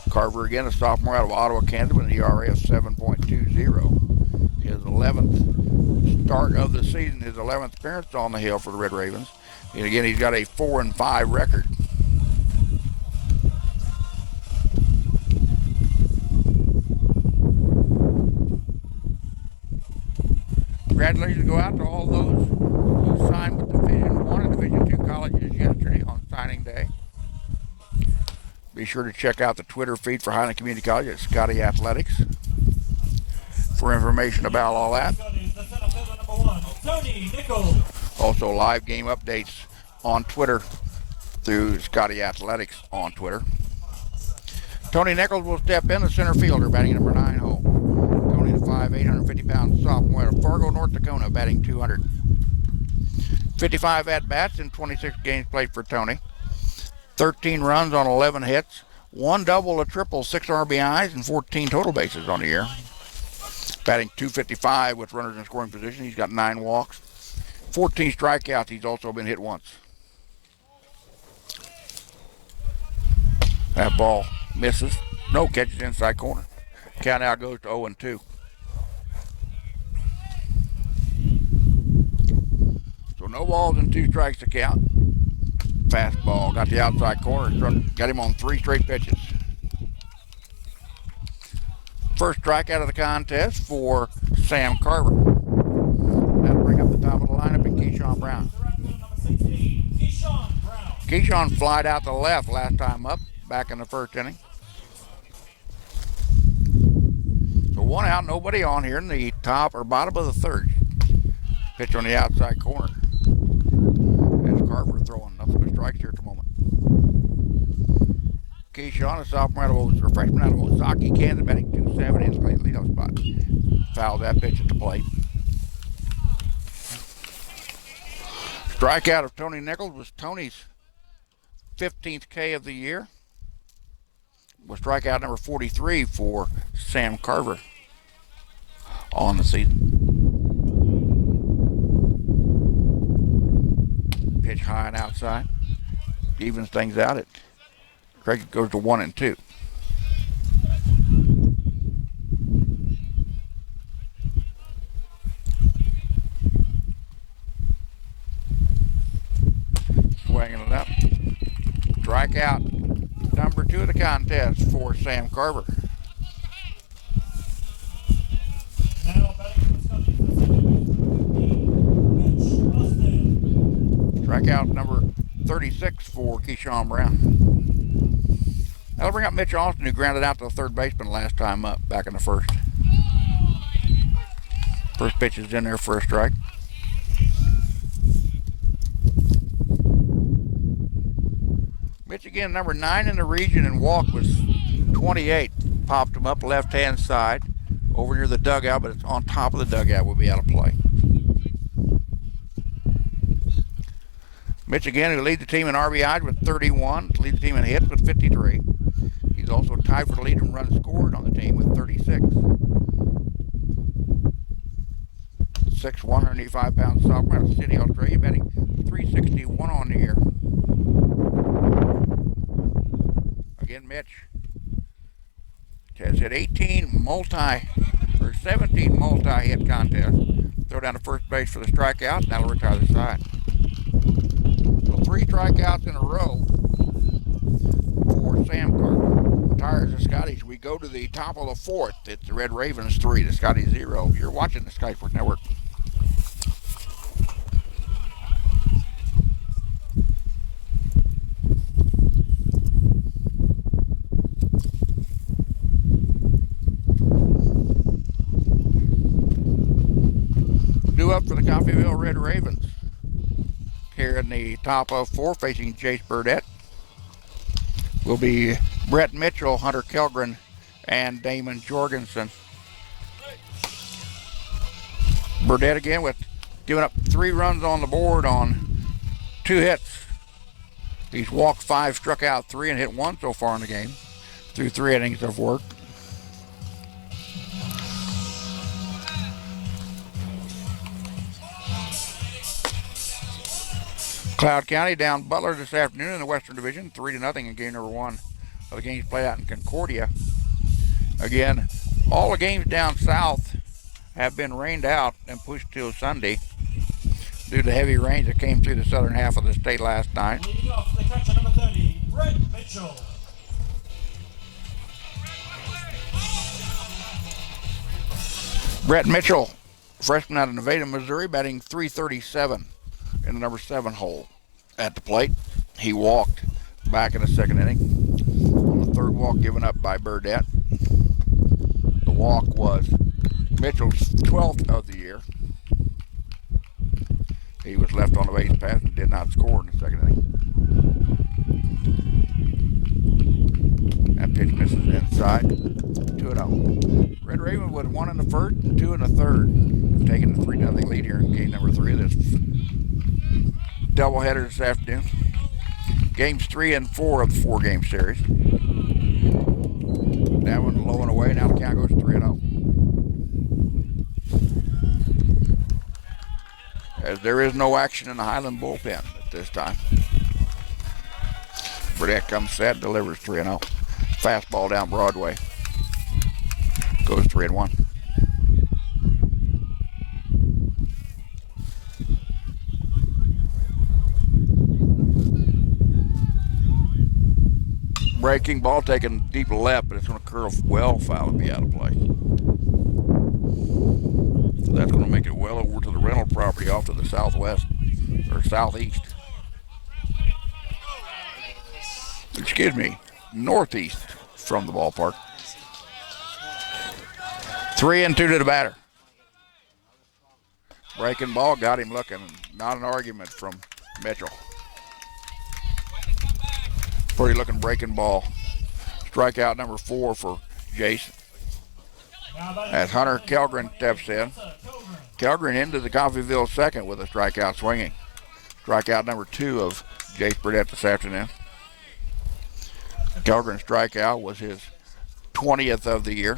Carver again, a sophomore out of Ottawa, Kansas, with an ERA of 7.20. His 11th start of the season, his 11th appearance on the hill for the Red Ravens. And again, he's got a 4-5 record. Congratulations go out to all those who signed with Division I and Division II colleges yesterday on signing day. Be sure to check out the Twitter feed for Highland Community College at Scotty Athletics for information about all that. Also live game updates on Twitter through Scotty Athletics on Twitter. Tony Nichols will step in, the center fielder, batting number 9 hole. Tony, the 5'8", 150-pound sophomore out of Fargo, North Dakota, batting 200. 55 at-bats in 26 games played for Tony. 13 runs on 11 hits, 1 double, a triple, 6 RBIs, and 14 total bases on the year. Batting .255 with runners in scoring position. He's got 9 walks, 14 strikeouts. He's also been hit once. That ball misses. No, catches inside corner. Count out goes to 0-2. So no balls and 2 strikes to count. Fastball got the outside corner. Got him on 3 straight pitches. First strikeout of the contest for Sam Carver. That'll bring up the top of the lineup in Keyshawn Brown. Keyshawn flied out to left last time up, back in the first inning. So 1 out, nobody on here in the top or bottom of the third. Pitch on the outside corner. There's Carver throwing nothing but strikes here at the moment. Keyshawn, a sophomore out of, or freshman out of Ozaki, Kansas, batting .270 in the leadoff spot. Fouled that pitch at the plate. Strikeout of Tony Nichols was Tony's 15th K of the year. Was strikeout number 43 for Sam Carver on the season. Pitch high and outside. Evens things out. Craig goes to 1-2. Swinging it up. Strikeout number 2 of the contest for Sam Carver. Strikeout number 36 for Keyshawn Brown. That'll bring up Mitch Austin, who grounded out to the third baseman last time up, back in the first. First pitch is in there for a strike. Mitch again, number 9 in the region, and walk was 28. Popped him up left-hand side, over near the dugout, but it's on top of the dugout, will be out of play. Mitch again, who leads the team in RBIs with 31, leads the team in hits with 53. He's also tied for the lead in runs scored on the team with 36. 6', 185-pound sophomore out of Sydney, Australia, batting .361 on the year. Again, Mitch has hit 17 multi-hit contests. Throw down to first base for the strikeout, and that'll retire the side. So 3 strikeouts in a row for Sam Carver. Retires the Scotties. We go to the top of the 4th. It's the Red Ravens 3, the Scotties 0. You're watching the Sky Sports Network. Due up for the Coffeyville Red Ravens. Here in the top of 4, facing Jace Burdett, will be Brett Mitchell, Hunter Kelgren, and Damon Jorgensen. Burdett again with giving up 3 runs on the board on 2 hits. He's walked 5, struck out 3, and hit 1 so far in the game through 3 innings of work. Cloud County down Butler this afternoon in the Western Division, 3-0 in game number 1 of the games played out in Concordia. Again, all the games down south have been rained out and pushed till Sunday due to heavy rains that came through the southern half of the state last night. Leading off the catcher, number 30, Brett Mitchell. Brett Mitchell, freshman out of Nevada, Missouri, batting .337 in the number 7 hole at the plate. He walked back in the second inning on the third walk given up by Burdette. The walk was Mitchell's 12th of the year. He was left on the base path and did not score in the second inning. That pitch misses inside. 2-0. Red Raven with 1 in the first and 2 in the third. Taking the 3-0 lead here in game number 3 of this doubleheader this afternoon. Games 3 and 4 of the 4-game series. That one low and away. Now the count goes 3-0. As there is no action in the Highland bullpen at this time. Burdette comes set, delivers 3-0. Fastball down Broadway. Goes 3-1. Breaking ball taken deep left, but it's going to curve well foul and be out of play. So that's going to make it well over to the rental property off to the southwest or southeast. Excuse me, northeast from the ballpark. 3-2 to the batter. Breaking ball got him looking. Not an argument from Mitchell. Pretty looking breaking ball. Strikeout number 4 for Jason. As Hunter Kellgren steps in. Kellgren into the Coffeyville second with a strikeout swinging. Strikeout number 2 of Jace Burdette this afternoon. Kellgren's strikeout was his 20th of the year.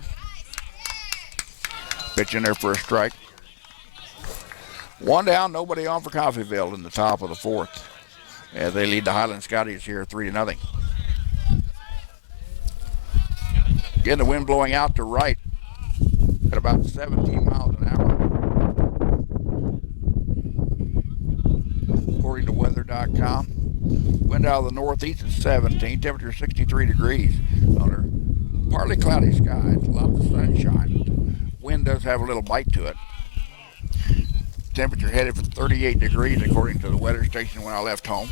Pitch in there for a strike. 1 down, nobody on for Coffeyville in the top of the 4th. As they lead the Highland Scotties here 3-0. Again, the wind blowing out to right at about 17 miles an hour. According to weather.com. Wind out of the northeast is 17, temperature 63 degrees under partly cloudy skies, lots of sunshine. Wind does have a little bite to it. Temperature headed for 38 degrees according to the weather station when I left home.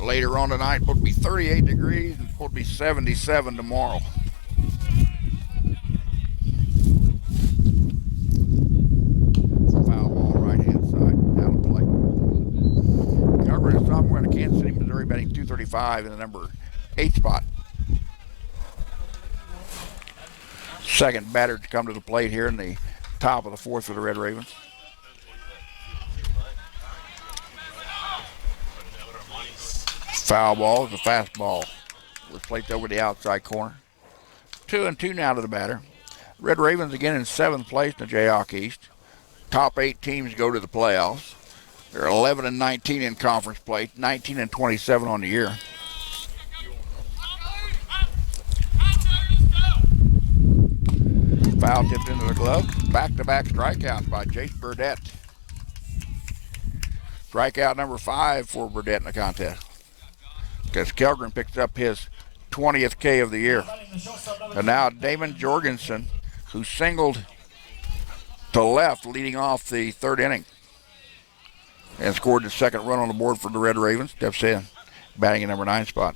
Later on tonight, supposed to be 38 degrees and supposed to be 77 tomorrow. Foul ball right hand side, down the plate. Kellgren is sophomore out of Kansas City, Missouri, batting .235 in the number 8 spot. Second batter to come to the plate here in the top of the 4th for the Red Ravens. Foul ball is a fastball. Was placed over the outside corner. 2-2 now to the batter. Red Ravens again in 7th place in the Jayhawk East. Top 8 teams go to the playoffs. They're 11-19 in conference play, 19-27 on the year. Foul tipped into the glove. Back-to-back strikeouts by Jace Burdette. Strikeout number 5 for Burdette in the contest. Because Kellgren picks up his 20th K of the year. And now Damon Jorgensen, who singled to left leading off the 3rd inning and scored the 2nd run on the board for the Red Ravens, steps in, batting in number 9 spot.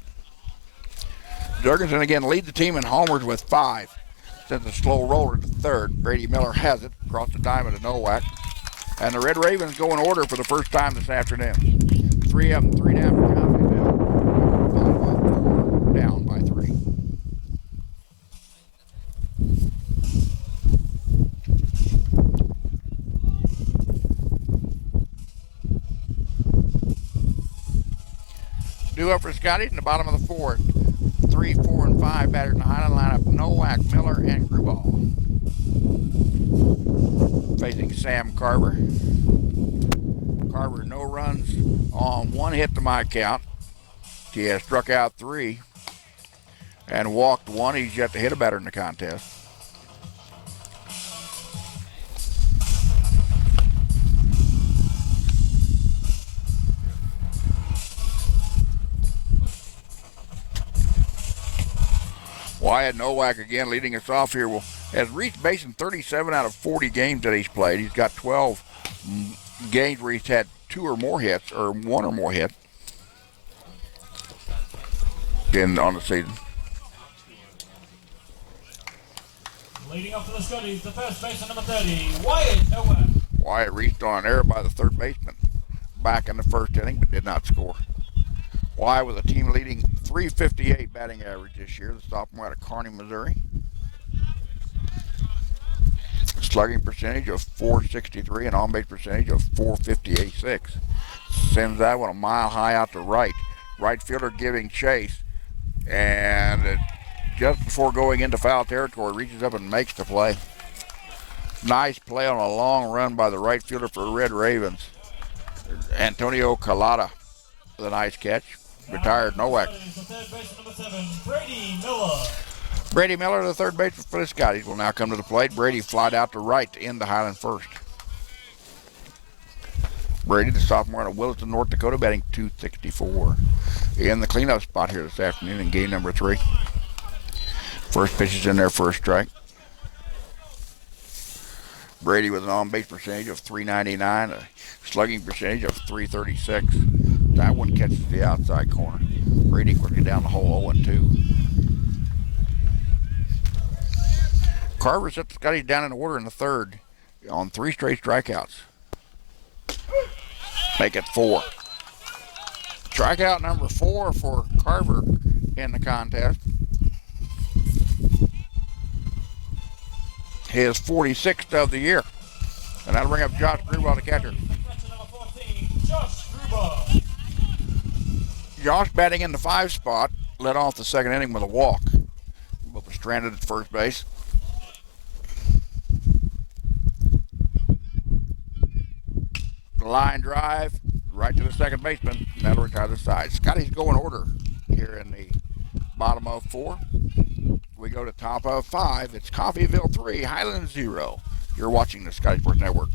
Jorgensen again leads the team in homers with 5. Sends a slow roller to 3rd. Brady Miller has it across the diamond to Nowak. And the Red Ravens go in order for the first time this afternoon. 3 up and 3 down for Coffeyville. Down by 3. Due up for Scotty in the bottom of the 4th. 3, 4, and 5 batters in the Highland lineup. Nowak, Miller, and Grubauer. Facing Sam Carver. Carver no runs on 1 hit to my count. He has struck out 3 and walked 1. He's yet to hit a batter in the contest. Wyatt Nowak again leading us off here. Has reached base in 37 out of 40 games that he's played. He's got 12 games where he's had 2 or more hits, or 1 or more hits on the season. Leading up to the Scotties, the first baseman number 30, Wyatt Nowak. Wyatt reached on an error by the third baseman back in the first inning, but did not score. Wyatt with a team leading .358 batting average this year, the sophomore out of Kearney, Missouri. Slugging percentage of .463 and on-base percentage of .458.6. Sends that one a mile high out to right. Right fielder giving chase, and just before going into foul territory, reaches up and makes the play. Nice play on a long run by the right fielder for Red Ravens. Antonio Collada with a nice catch. Retired Nowak. Brady Miller. Brady Miller, the third baseman for the Scotties, will now come to the plate. Brady flied out to right to end the Highland first. Brady, the sophomore out of Williston, North Dakota, batting .264. In the cleanup spot here this afternoon in game number 3. First pitch is in there for a strike. Brady with an on-base percentage of .399, a slugging percentage of .336. That one catches the outside corner. Brady quickly down the hole, 0-2. Carver set the Scotties down in order in the third on 3 straight strikeouts. Make it 4. Strikeout number 4 for Carver in the contest. His 46th of the year. And that'll bring up Josh Gruba, the catcher. Josh batting in the 5 spot, led off the second inning with a walk, but was stranded at first base. Line drive right to the second baseman, and that'll retire the side. Scotties go in order here in the bottom of 4. We go to top of 5. It's Coffeyville 3, Highland 0. You're watching the Scotty Sports Network.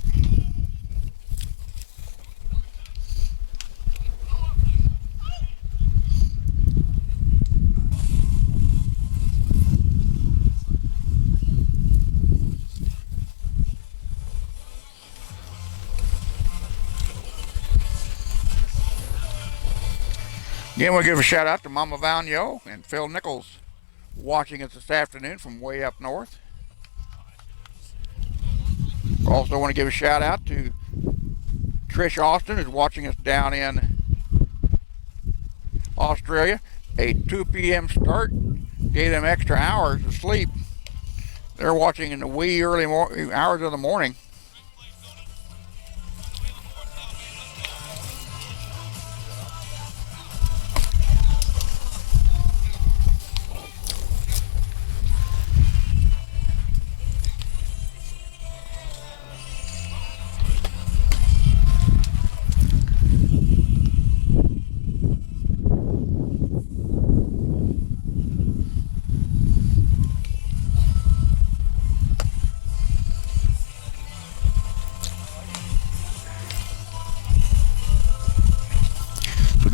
Again, we'll give a shout out to Mama Valnio and Phil Nichols watching us this afternoon from way up north. Also want to give a shout out to Trish Austin, who's watching us down in Australia. A 2 p.m. start gave them extra hours of sleep. They're watching in the wee early hours of the morning.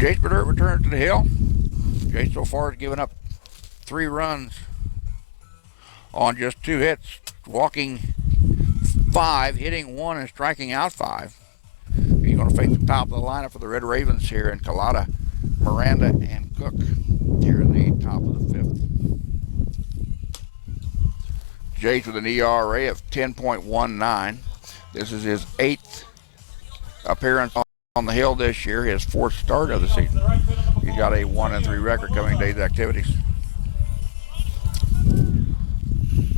Jace Bedurt returns to the hill. Jace so far has given up 3 runs on just 2 hits, walking 5, hitting 1, and striking out 5. He's going to face the top of the lineup for the Red Ravens here in Collada, Miranda, and Cook here in the top of the 5th. Jace with an ERA of 10.19. This is his 8th appearance on the hill this year, his 4th start of the season. He's got a 1-3 record coming today's activities.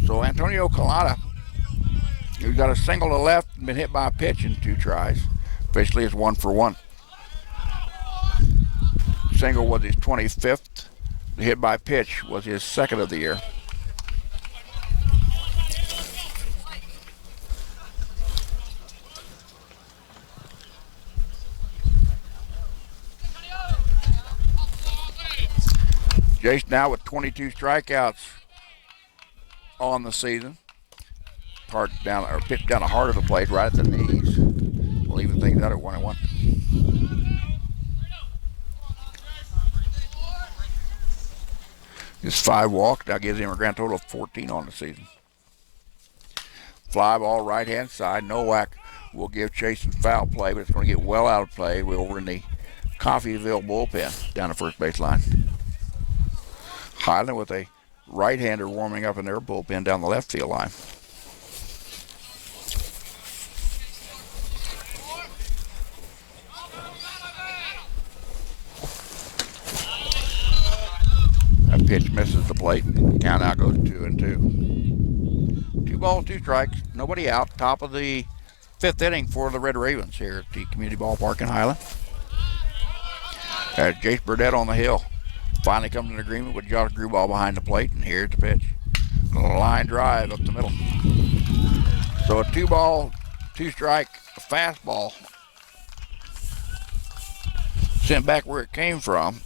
So Antonio Collada, who's got a single to left and been hit by a pitch in 2 tries, officially is 1 for 1. Single was his 25th. The hit by pitch was his 2nd of the year. Jace now with 22 strikeouts on the season. Pitched down the heart of the plate, right at the knees. We'll even things out at 1-1. His 5 walks now gives him a grand total of 14 on the season. Fly ball right hand side. Nowak will give Chase foul play, but it's going to get well out of play. We're over in the Coffeyville bullpen down the first base line. Highland with a right-hander warming up in their bullpen down the left field line. That pitch misses the plate. Count now goes 2-2. 2 balls, 2 strikes, nobody out. Top of the 5th inning for the Red Ravens here at the Community Ballpark in Highland. Jace Burdett on the hill. Finally comes to an agreement with Josh Gruball behind the plate, and here's the pitch. Line drive up the middle. So a 2 ball, 2 strike fastball sent back where it came from.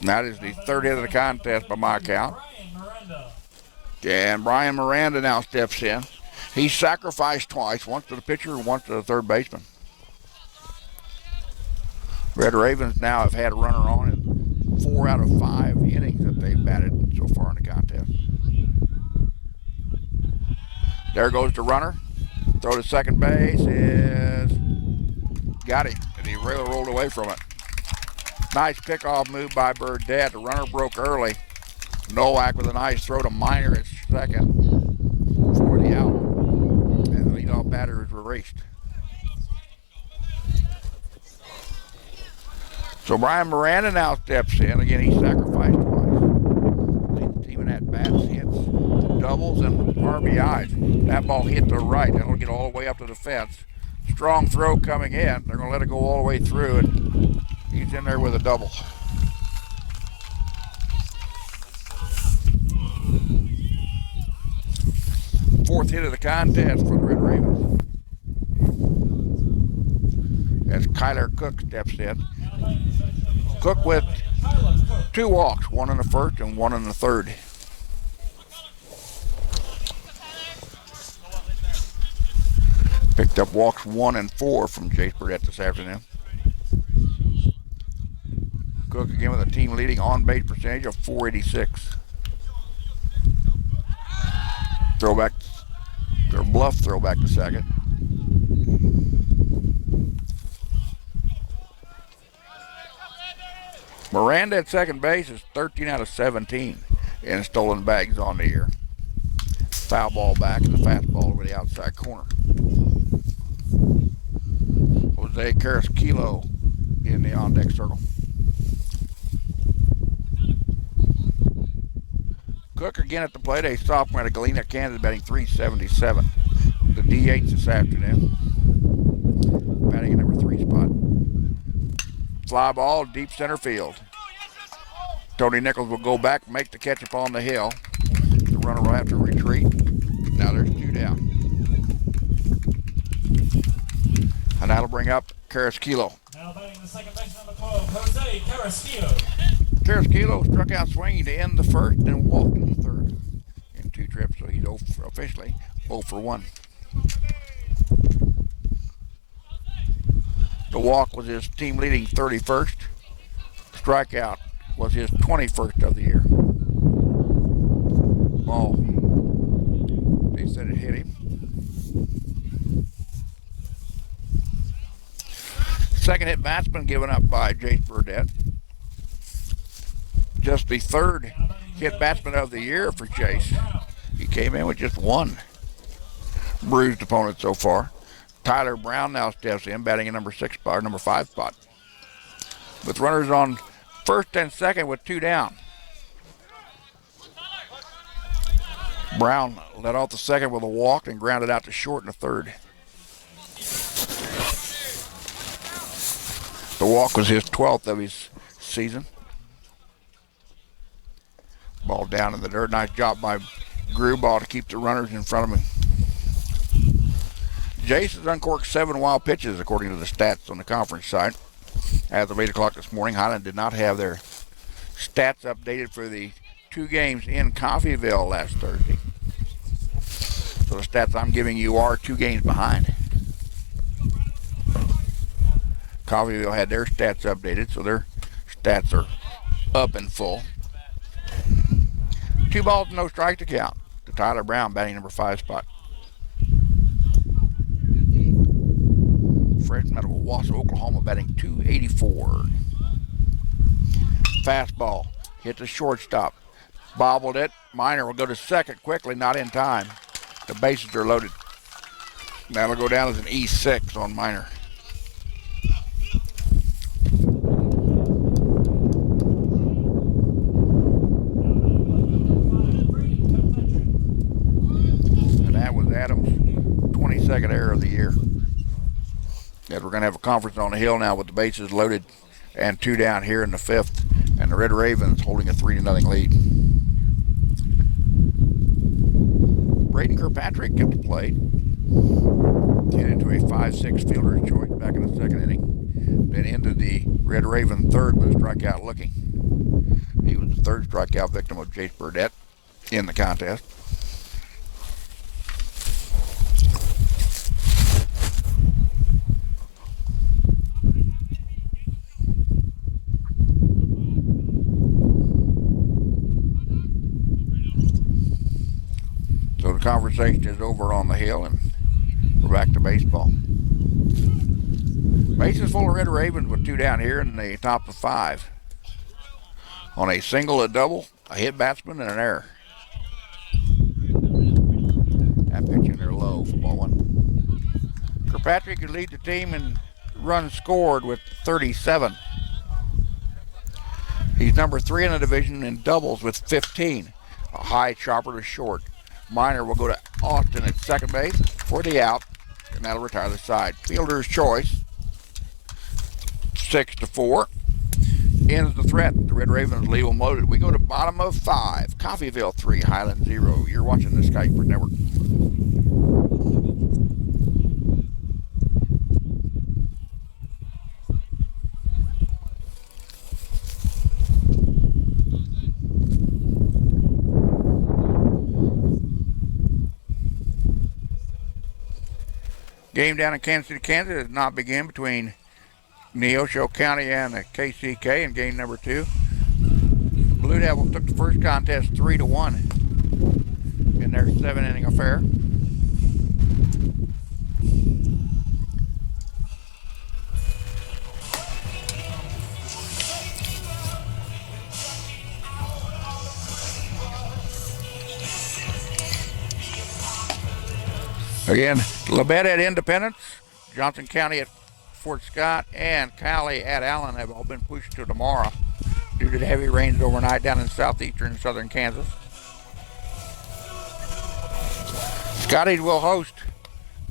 And that is the 3rd hit of the contest by my count. And Brian Miranda now steps in. He's sacrificed twice, once to the pitcher and once to the 3rd baseman. Red Ravens now have had a runner on in 4 out of 5 innings that they've batted so far in the contest. There goes the runner. Throw to second base is got him, and he really rolled away from it. Nice pickoff move by Burdett. The runner broke early. Nowak with a nice throw to Minor at second for the out. And the leadoff batter is released. So Brian Miranda now steps in. Again, he sacrificed twice. Leads the team in at-bats, hits, doubles, and RBIs. That ball hit to right. That'll get all the way up to the fence. Strong throw coming in. They're going to let it go all the way through, and he's in there with a double. Fourth hit of the contest for the Red Ravens. As Kyler Cook steps in. Cook with 2 walks, 1 in the 1st and 1 in the 3rd. Picked up walks 1 and 4 from Jace Burdett this afternoon. Cook again with a team leading on-base percentage of .486. Throwback, their bluff throwback to second. Miranda at second base is 13 out of 17 in stolen bags on the year. Foul ball back and the fastball over the outside corner. Jose Carrasquillo in the on-deck circle. Cook again at the plate, a sophomore out of Galena, Kansas, batting .377. The DH this afternoon. Batting in number 3 spot. Fly ball, deep center field. Tony Nichols will go back, make the catch up on the hill. The runner will have to retreat. Now there's 2 down. And that'll bring up Carrasquillo. Now batting the second base, number 12, Jose Carrasquillo. Carrasquillo struck out swinging to end the 1st and walked in the 3rd in 2 trips, so he's officially 0 for 1. The walk was his team leading 31st. Strikeout was his 21st of the year. Ball. They said it hit him. Second hit batsman given up by Jace Burdett. Just the 3rd hit batsman of the year for Chase. He came in with just 1 bruised opponent so far. Tyler Brown now steps in, batting in number 6 spot, or number 5 spot. With runners on 1st and 2nd with 2 down. Brown led off the 2nd with a walk and grounded out to short in the 3rd. The walk was his 12th of his season. Ball down in the dirt. Nice job by Gruball to keep the runners in front of him. Jace has uncorked 7 wild pitches according to the stats on the conference site. As of 8 o'clock this morning, Highland did not have their stats updated for the 2 games in Coffeyville last Thursday. So the stats I'm giving you are 2 games behind. Coffeyville had their stats updated, so their stats are up and full. 2 balls, no strike to count to Tyler Brown, batting number 5 spot. Freshman out of Wausau, Oklahoma, batting 284. Fastball, hit the shortstop, bobbled it. Minor will go to second quickly, not in time. The bases are loaded. That'll go down as an E6 on Minor. And that was Adams' 22nd error of the year. As we're going to have a conference on the hill now with the bases loaded and 2 down here in the 5th, and the Red Ravens holding a 3-0 lead. Braden Kirkpatrick kept the plate. Get into a 5-6 fielder's choice back in the 2nd inning. Then into the Red Raven 3rd with a strikeout looking. He was the 3rd strikeout victim of Jace Burdett in the contest. So the conversation is over on the hill, and we're back to baseball. Bases full of Red Ravens with 2 down here in the top of 5. On a single, a double, a hit batsman, and an error. That pitch in there low, ball 1. Kirkpatrick could lead the team in runs scored with 37. He's number 3 in the division in doubles with 15. A high chopper to short. Minor will go to Austin at second base for the out, and that'll retire the side. Fielder's choice, 6-4. Ends the threat. The Red Ravens leave them loaded. We go to bottom of 5. Coffeyville 3, Highland 0. You're watching the Sky Sports Network. Game down in Kansas City, Kansas does not begin between Neosho County and the KCK in game number 2. Blue Devils took the first contest 3-1 in their 7-inning affair. Again, Labette at Independence, Johnson County at Fort Scott, and Cali at Allen have all been pushed to tomorrow due to the heavy rains overnight down in southeastern and southern Kansas. Scotties will host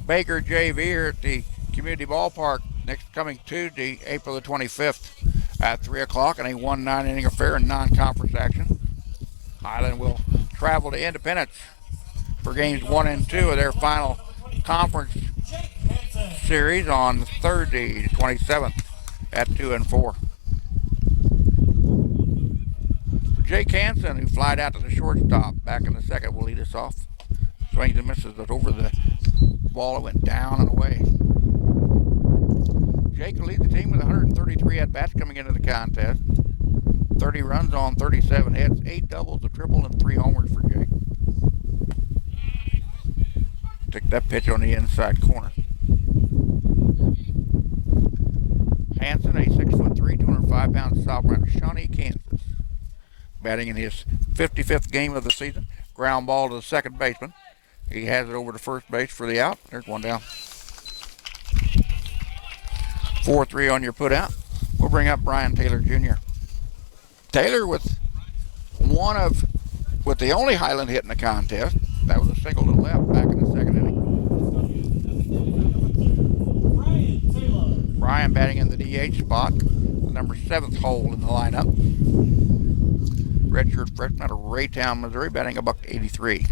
Baker JV here at the Community Ballpark next coming Tuesday, April the 25th at 3 o'clock in a 1-9 inning affair in non-conference action. Highland will travel to Independence for games 1 and 2 of their final conference series on Thursday, the 27th at 2 and 4. Jake Hansen, who flied out to the shortstop back in the 2nd, will lead us off. Swings and misses it over the ball. It went down and away. Jake will lead the team with 133 at-bats coming into the contest. 30 runs on 37 hits, 8 doubles, a triple, and 3 homers for Jake. Took that pitch on the inside corner. Hansen, a 6'3", 205-pound sophomore out of Shawnee, Kansas. Batting in his 55th game of the season. Ground ball to the second baseman. He has it over to first base for the out. There's one down. 4-3 on your put out. We'll bring up Brian Taylor Jr. Taylor with the only Highland hit in the contest. That was a single to the left back in the 2nd inning. Brian batting in the DH spot, the number 7th hole in the lineup. Redshirt freshman out of Raytown, Missouri, batting a $183.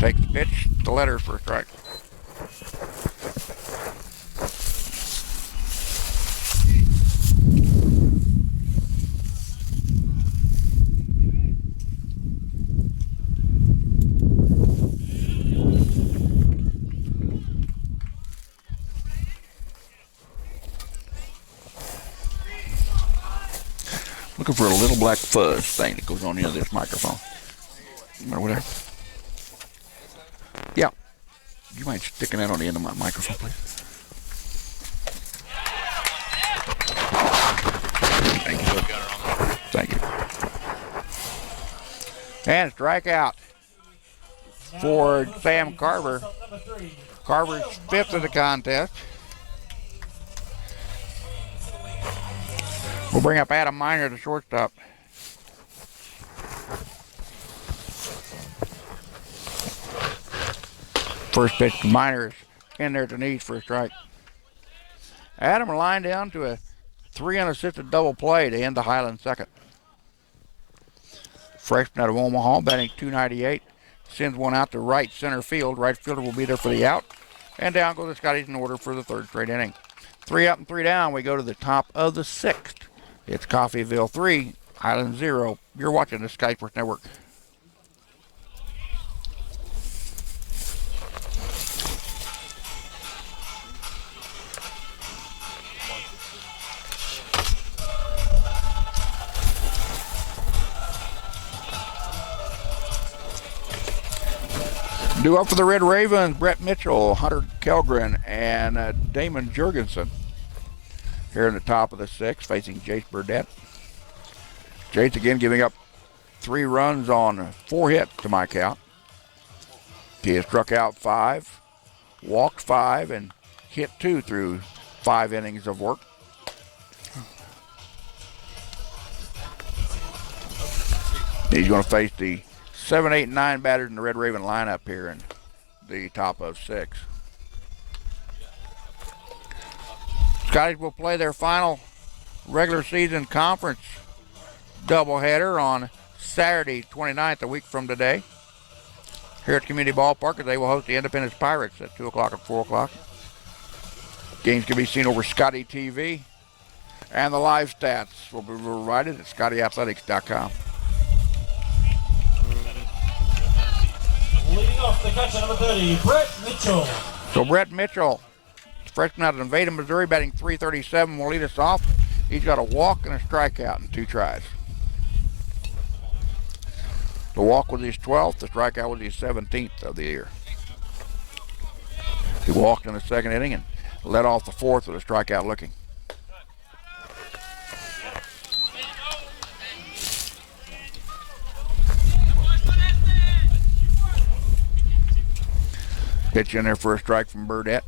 Takes the pitch, the letters for a strike. Looking for a little black fuzz thing that goes on the end of this microphone. Over there. Yeah. You mind sticking that on the end of my microphone, please? Thank you, sir. Thank you. And strikeout for Sam Carver. Carver's 5th of the contest. We'll bring up Adam Miner, the shortstop. First pitch to Miner is in there at the knees for a strike. Adam lined down to a 3 unassisted double play to end the Highland second. Freshman out of Omaha, batting .298. Sends one out to right center field. Right fielder will be there for the out. And down go the Scotties in order for the 3rd straight inning. 3 up and 3 down. We go to the top of the 6th. It's Coffeyville 3, Highland 0. You're watching the Sky Sports Network. Due up for the Red Ravens, Brett Mitchell, Hunter Kellgren, and Damon Jorgensen. Here in the top of the 6th, facing Jace Burdett. Jace again giving up 3 runs on 4 hits to my count. He has struck out 5, walked 5, and hit 2 through 5 innings of work. He's going to face the 7, 8, and 9 batters in the Red Raven lineup here in the top of 6. Scotties will play their final regular season conference doubleheader on Saturday, 29th, a week from today. Here at Community Ballpark, they will host the Independence Pirates at 2 o'clock and 4 o'clock. Games can be seen over Scotty TV, and the live stats will be provided at ScottyAthletics.com. Leading off the catcher, number 30, Brett Mitchell. So Brett Mitchell, freshman out of Nevada, Missouri, batting .337, will lead us off. He's got a walk and a strikeout in 2 tries. The walk was his 12th, the strikeout was his 17th of the year. He walked in the 2nd inning and led off the 4th with a strikeout looking. Pitch in there for a strike from Burdett.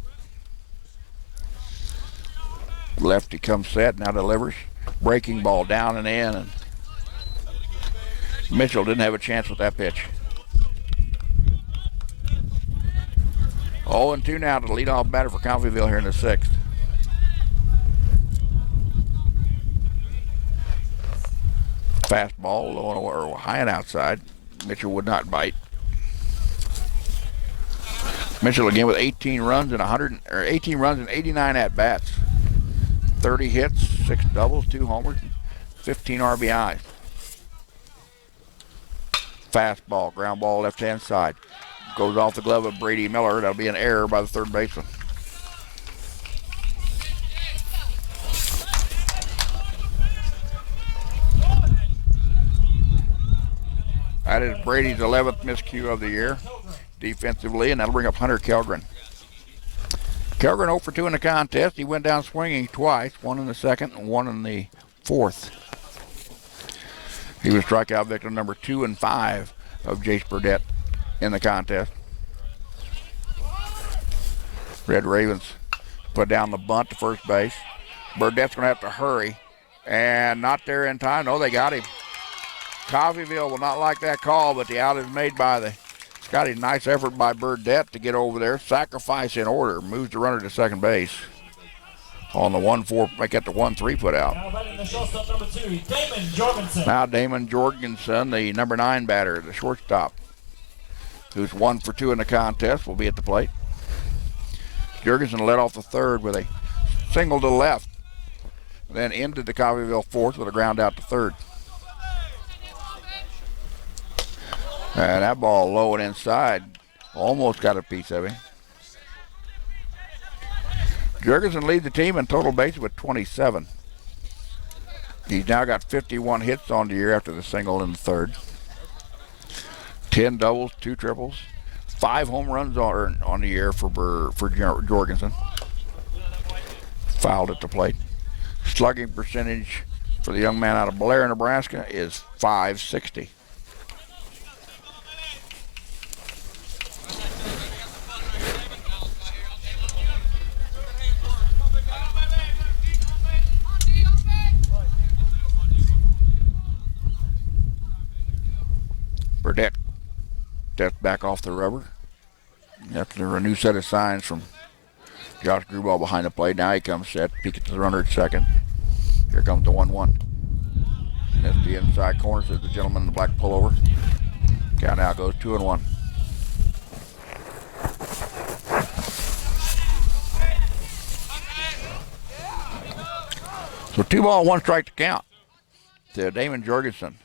Lefty comes set, now delivers. Breaking ball down and in, and Mitchell didn't have a chance with that pitch. 0-2 now to the leadoff batter for Coffeyville here in the 6th. Fastball, low or high and outside. Mitchell would not bite. Mitchell again with 18 runs and 89 at bats. 30 hits, 6 doubles, 2 homers, 15 RBIs. Fastball, ground ball, left-hand side. Goes off the glove of Brady Miller. That'll be an error by the 3rd baseman. That is Brady's 11th miscue of the year defensively, and that'll bring up Hunter Kellgren. Kellgren 0 for 2 in the contest. He went down swinging twice, 1 in the 2nd and 1 in the 4th. He was strikeout victim number 2 and 5 of Jace Burdett in the contest. Red Ravens put down the bunt to first base. Burdett's going to have to hurry, and not there in time. No, they got him. Coffeyville will not like that call, but the out is made by the Scotty. Nice effort by Burdett to get over there. Sacrifice in order. Moves the runner to second base. On the 1-4, make it the 1-3 put out. Now batting the shortstop, number 2, Damon Jorgensen. Now Damon Jorgensen, the number 9 batter, the shortstop, who's 1 for 2 in the contest, will be at the plate. Jorgensen led off the 3rd with a single to left, then ended the Coffeyville 4th with a ground out to 3rd. And that ball low and inside, almost got a piece of him. Jorgensen leads the team in total bases with 27. He's now got 51 hits on the year after the single in the third. 10 doubles, 2 triples, 5 home runs on the year for Jorgensen. Fouled at the plate. Slugging percentage for the young man out of Blair, Nebraska is .560. Burdette steps back off the rubber. After a new set of signs from Josh Grubauer behind the plate. Now he comes set, peek at the runner at second. Here comes the 1-1. That's the inside corner, says the gentleman in the black pullover. Count now goes 2-1. So 2 ball, 1 strike to count to Damon Jorgensen.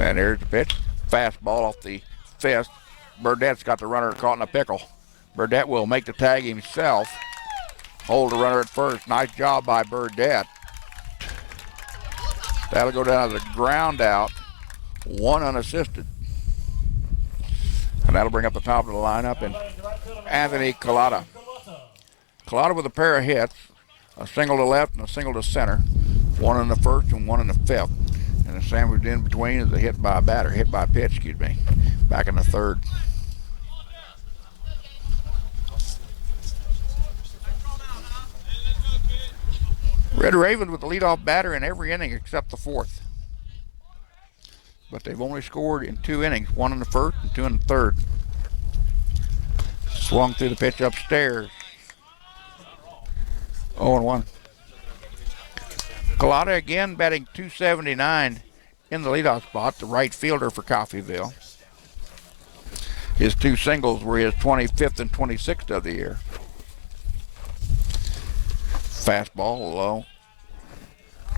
And here's the pitch. Fastball off the fist. Burdette's got the runner caught in a pickle. Burdette will make the tag himself. Hold the runner at first. Nice job by Burdette. That'll go down as a ground out. 1 unassisted. And that'll bring up the top of the lineup and Anthony Collada. Collada with a pair of hits. A single to left and a single to center. 1 in the first and 1 in the fifth. And the sandwich in between is a hit by a pitch, excuse me, back in the third. Red Ravens with the leadoff batter in every inning except the fourth. But they've only scored in 2 innings, 1 in the first and 2 in the third. Swung through the pitch upstairs. 0-1. Collada again batting .279 in the leadoff spot, the right fielder for Coffeyville. His 2 singles were his 25th and 26th of the year. Fastball low.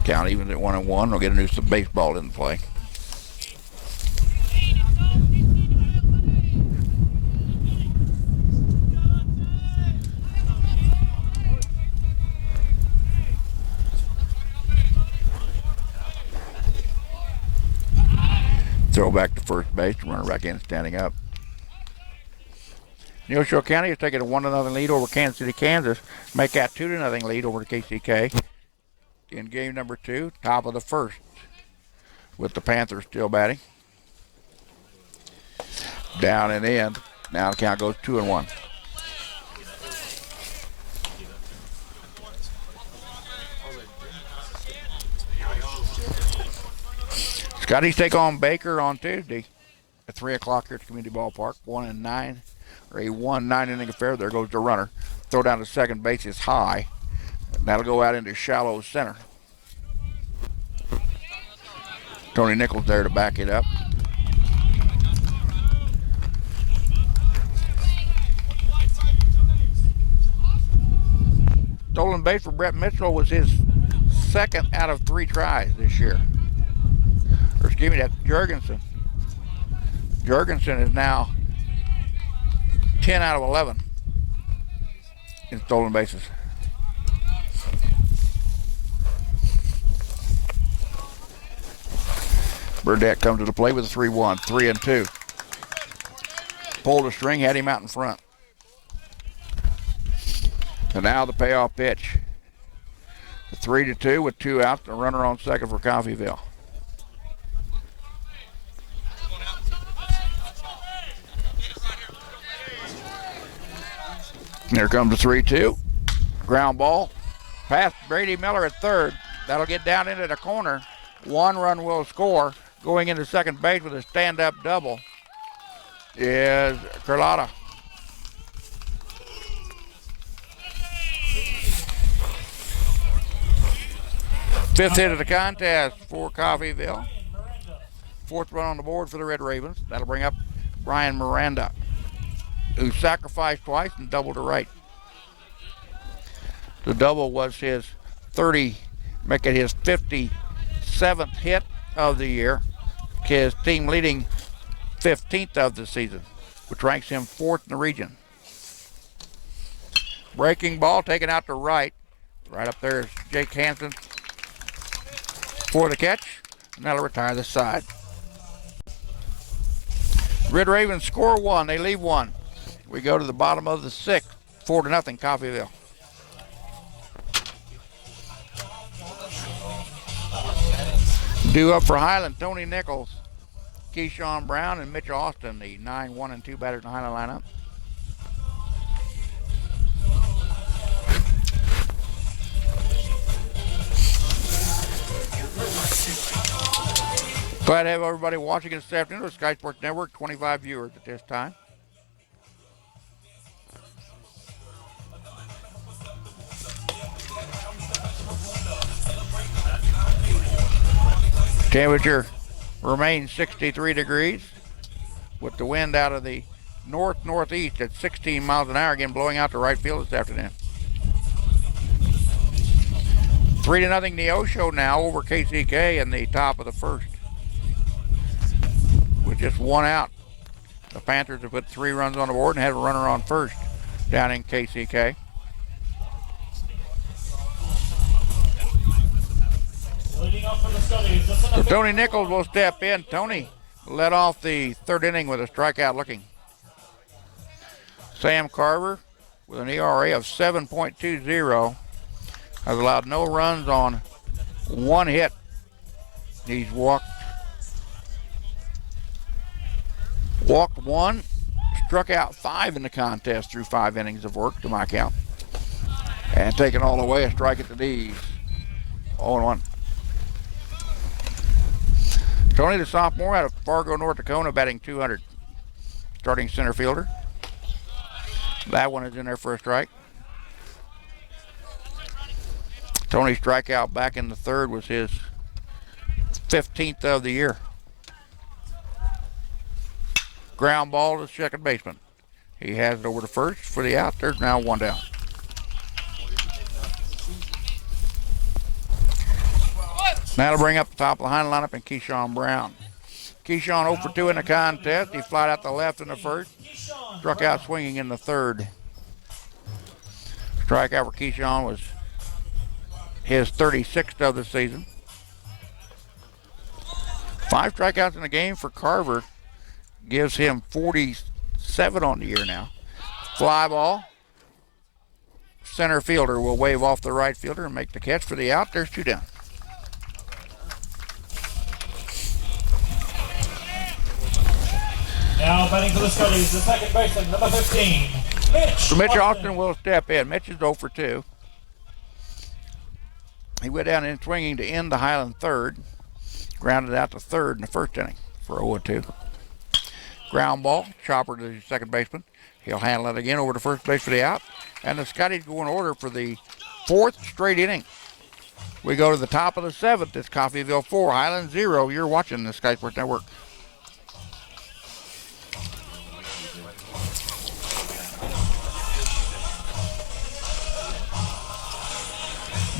Count evens at 1-1. We'll get a new baseball in play. Throw back to first base, runner back in, standing up. Neosho County has taken a 1-0 lead over Kansas City, Kansas. Make that 2-0 lead over the KCK in game number 2, top of the first, with the Panthers still batting. Down and in. Now the count goes 2-1. Scotty's take on Baker on Tuesday at 3 o'clock here at the Community Ballpark. 1-9, or a 1-9-inning affair. There goes the runner. Throw down to second base is high. And that'll go out into shallow center. Tony Nichols there to back it up. Stolen base for Brett Mitchell was his 2nd out of 3 tries this year. Or excuse me, that's Jorgensen. Jorgensen is now 10 out of 11 in stolen bases. Burdette comes to the plate with a 3-1, 3-2. Pulled a string, had him out in front. And now the payoff pitch. 3-2 with 2 outs, a runner on second for Coffeyville. Here comes the 3-2. Ground ball. Past Brady Miller at third. That'll get down into the corner. 1 run will score. Going into second base with a stand-up double is Carlotta. Fifth hit of the contest for Coffeyville. 4th run on the board for the Red Ravens. That'll bring up Brian Miranda, who sacrificed twice and doubled to right. The double was his making his 57th hit of the year, his team leading 15th of the season, which ranks him 4th in the region. Breaking ball taken out to right. Right up there is Jake Hansen for the catch. And that'll retire the side. Red Ravens score 1. They leave 1. We go to the bottom of the 6th. 4-0 Coffeyville. Due up for Highland, Tony Nichols, Keyshawn Brown, and Mitch Austin, the 9, 1, and 2 batters in the Highland lineup. Glad to have everybody watching this afternoon with Sky Sports Network, 25 viewers at this time. Temperature remains 63 degrees with the wind out of the north-northeast at 16 miles an hour, again blowing out to right field this afternoon. 3-0 Neosho now over KCK in the top of the first. With just 1 out, the Panthers have put 3 runs on the board and have a runner on first down in KCK. So Tony Nichols will step in. Tony led off the 3rd inning with a strikeout looking. Sam Carver with an ERA of 7.20 has allowed no runs on 1 hit. He's walked 1, struck out 5 in the contest through 5 innings of work to my count. And taken all the way a strike at the knees. 0-1. Tony, the sophomore out of Fargo, North Dakota, batting 200. Starting center fielder. That one is in there for a strike. Tony's strikeout back in the 3rd was his 15th of the year. Ground ball to second baseman. He has it over to first for the out. There's now 1 down. That'll bring up the top of the Highland lineup and Keyshawn Brown. Keyshawn 0 for 2 in the contest. He flied out the left in the 1st. Struck out swinging in the 3rd. Strikeout for Keyshawn was his 36th of the season. 5 strikeouts in the game for Carver gives him 47 on the year now. Fly ball. Center fielder will wave off the right fielder and make the catch for the out. There's 2 down. Now batting for the Scotties, the second baseman, number 15, Mitch. So Mitch Austin will step in. Mitch is 0 for 2. He went down in swinging to end the Highland 3rd. Grounded out to 3rd in the 1st inning for 0-2. Ground ball, chopper to the second baseman. He'll handle it again over to first base for the out. And the Scotties go in order for the 4th straight inning. We go to the top of the 7th. It's Coffeyville 4, Highland 0. You're watching the Sky Sports Network.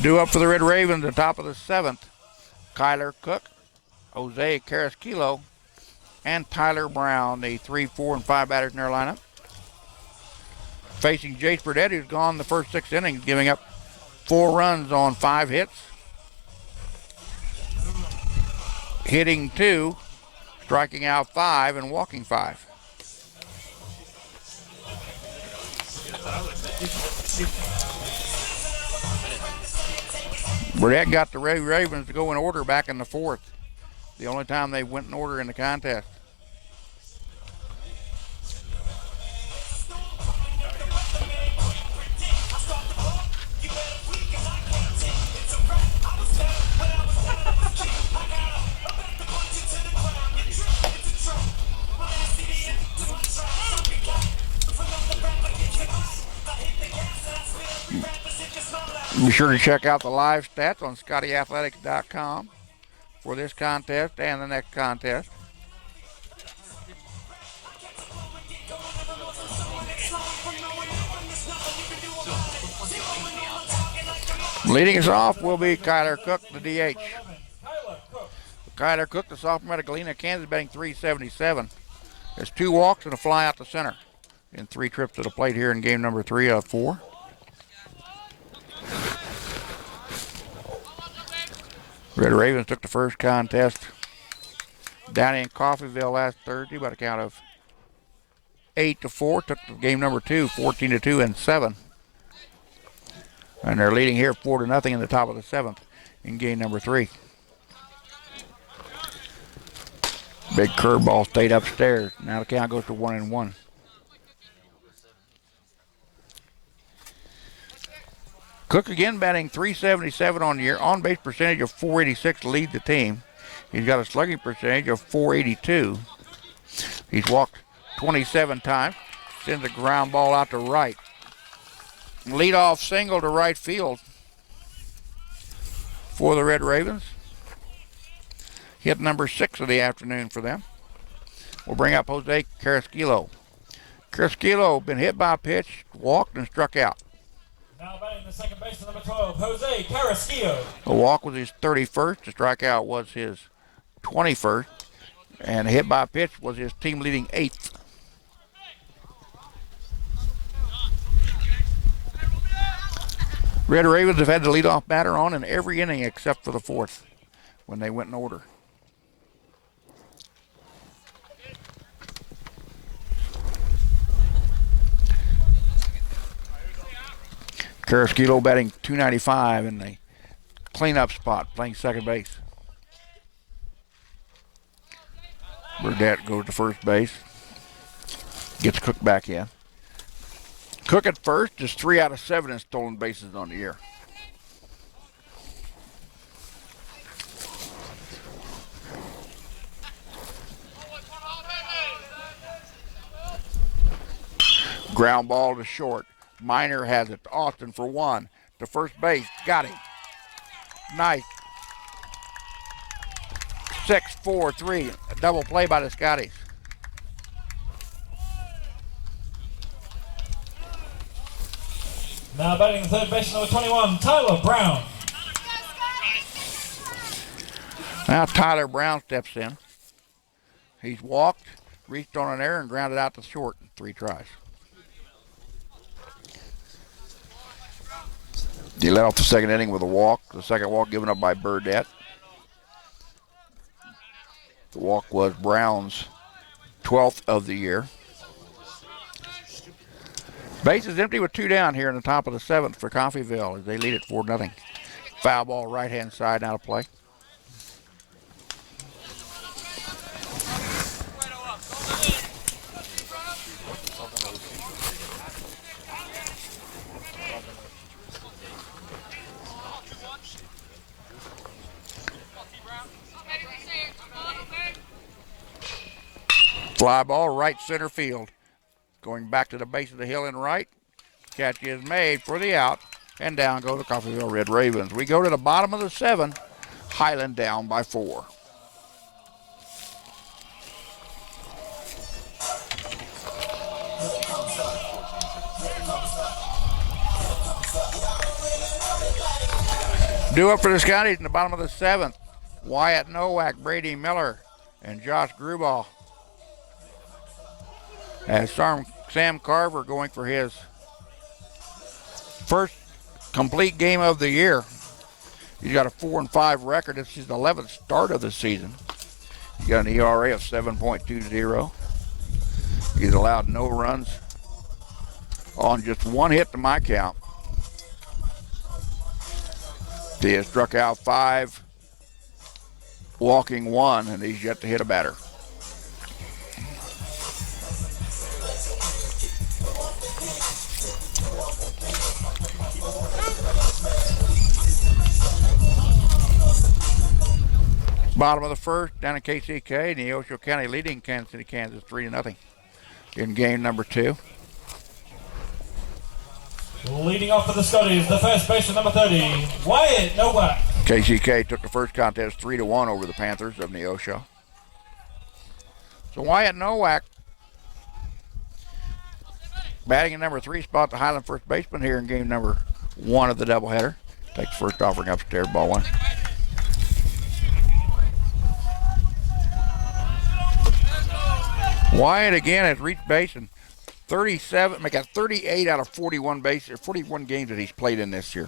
Due up for the Red Ravens at the top of the 7th. Kyler Cook, Jose Carrasquillo, and Tyler Brown, the 3, 4, and 5 batters in their lineup. Facing Jace Burdett, who's gone the first 6 innings, giving up 4 runs on 5 hits. Hitting 2, striking out 5, and walking 5. Burdett got the Red Ravens to go in order back in the 4th. The only time they went in order in the contest. Be sure to check out the live stats on ScottyAthletics.com for this contest and the next contest. Leading us off will be Kyler Cook, the DH. Kyler Cook, the sophomore out of Galena, Kansas, batting .377. There's 2 walks and a fly out to center in 3 trips to the plate here in game number 3 of 4. Red Ravens took the first contest down in Coffeyville last Thursday by the count of 8-4. Took the game number 2, 14-2 and 7. And they're leading here 4-0 in the top of the 7th in game number 3. Big curveball stayed upstairs. Now the count goes to 1-1. Cook again batting .377 on the year. On base percentage of .486 to lead the team. He's got a slugging percentage of .482. He's walked 27 times. Sends a ground ball out to right. Leadoff single to right field for the Red Ravens. Hit number 6 of the afternoon for them. We'll bring up Jose Carrasquillo. Carrasquillo been hit by a pitch, walked, and struck out. Now batting the second baseman, number 12, Jose Carrasquillo. The walk was his 31st. The strikeout was his 21st. And the hit by a pitch was his team-leading 8th. Red Ravens have had the leadoff batter on in every inning except for the 4th when they went in order. Carrasquillo batting .295 in the cleanup spot, playing second base. Burdette goes to first base. Gets Cook back in. Cook at first is 3 out of 7 in stolen bases on the year. Ground ball to short. Miner has it to Austin for 1. To first base. Got him. Nice. 6-4-3. A double play by the Scotties. Now batting the third baseman, number 21, Tyler Brown. Now Tyler Brown steps in. He's walked, reached on an error, and grounded out to short in 3 tries. He led off the second inning with a walk. The second walk given up by Burdette. The walk was Brown's 12th of the year. Base is empty with 2 down here in the top of the 7th for Coffeyville as they lead it 4-0. Foul ball right-hand side now to play. Fly ball right center field. Going back to the base of the hill and right. Catch is made for the out. And down go the Coffeyville Red Ravens. We go to the bottom of the 7th. Highland down by 4. Due up for the Scotties in the bottom of the 7th. Wyatt Nowak, Brady Miller, and Josh Gruball. As Sam Carver going for his first complete game of the year. He's got a 4-5 record. It's his 11th start of the season. He's got an ERA of 7.20. He's allowed no runs on just 1 hit to my count. He has struck out 5, walking 1, and he's yet to hit a batter. Bottom of the 1st, down in KCK, Neosho County leading Kansas City, Kansas 3-0 in game number 2. Leading off for the Scotties, the first baseman, number 30, Wyatt Nowak. KCK took the first contest 3-1 over the Panthers of Neosho. So Wyatt Nowak, batting in number 3 spot, the Highland first baseman here in game number 1 of the doubleheader. Takes first offering upstairs, ball 1. Wyatt again has reached base in 38 out of 41 games that he's played in this year.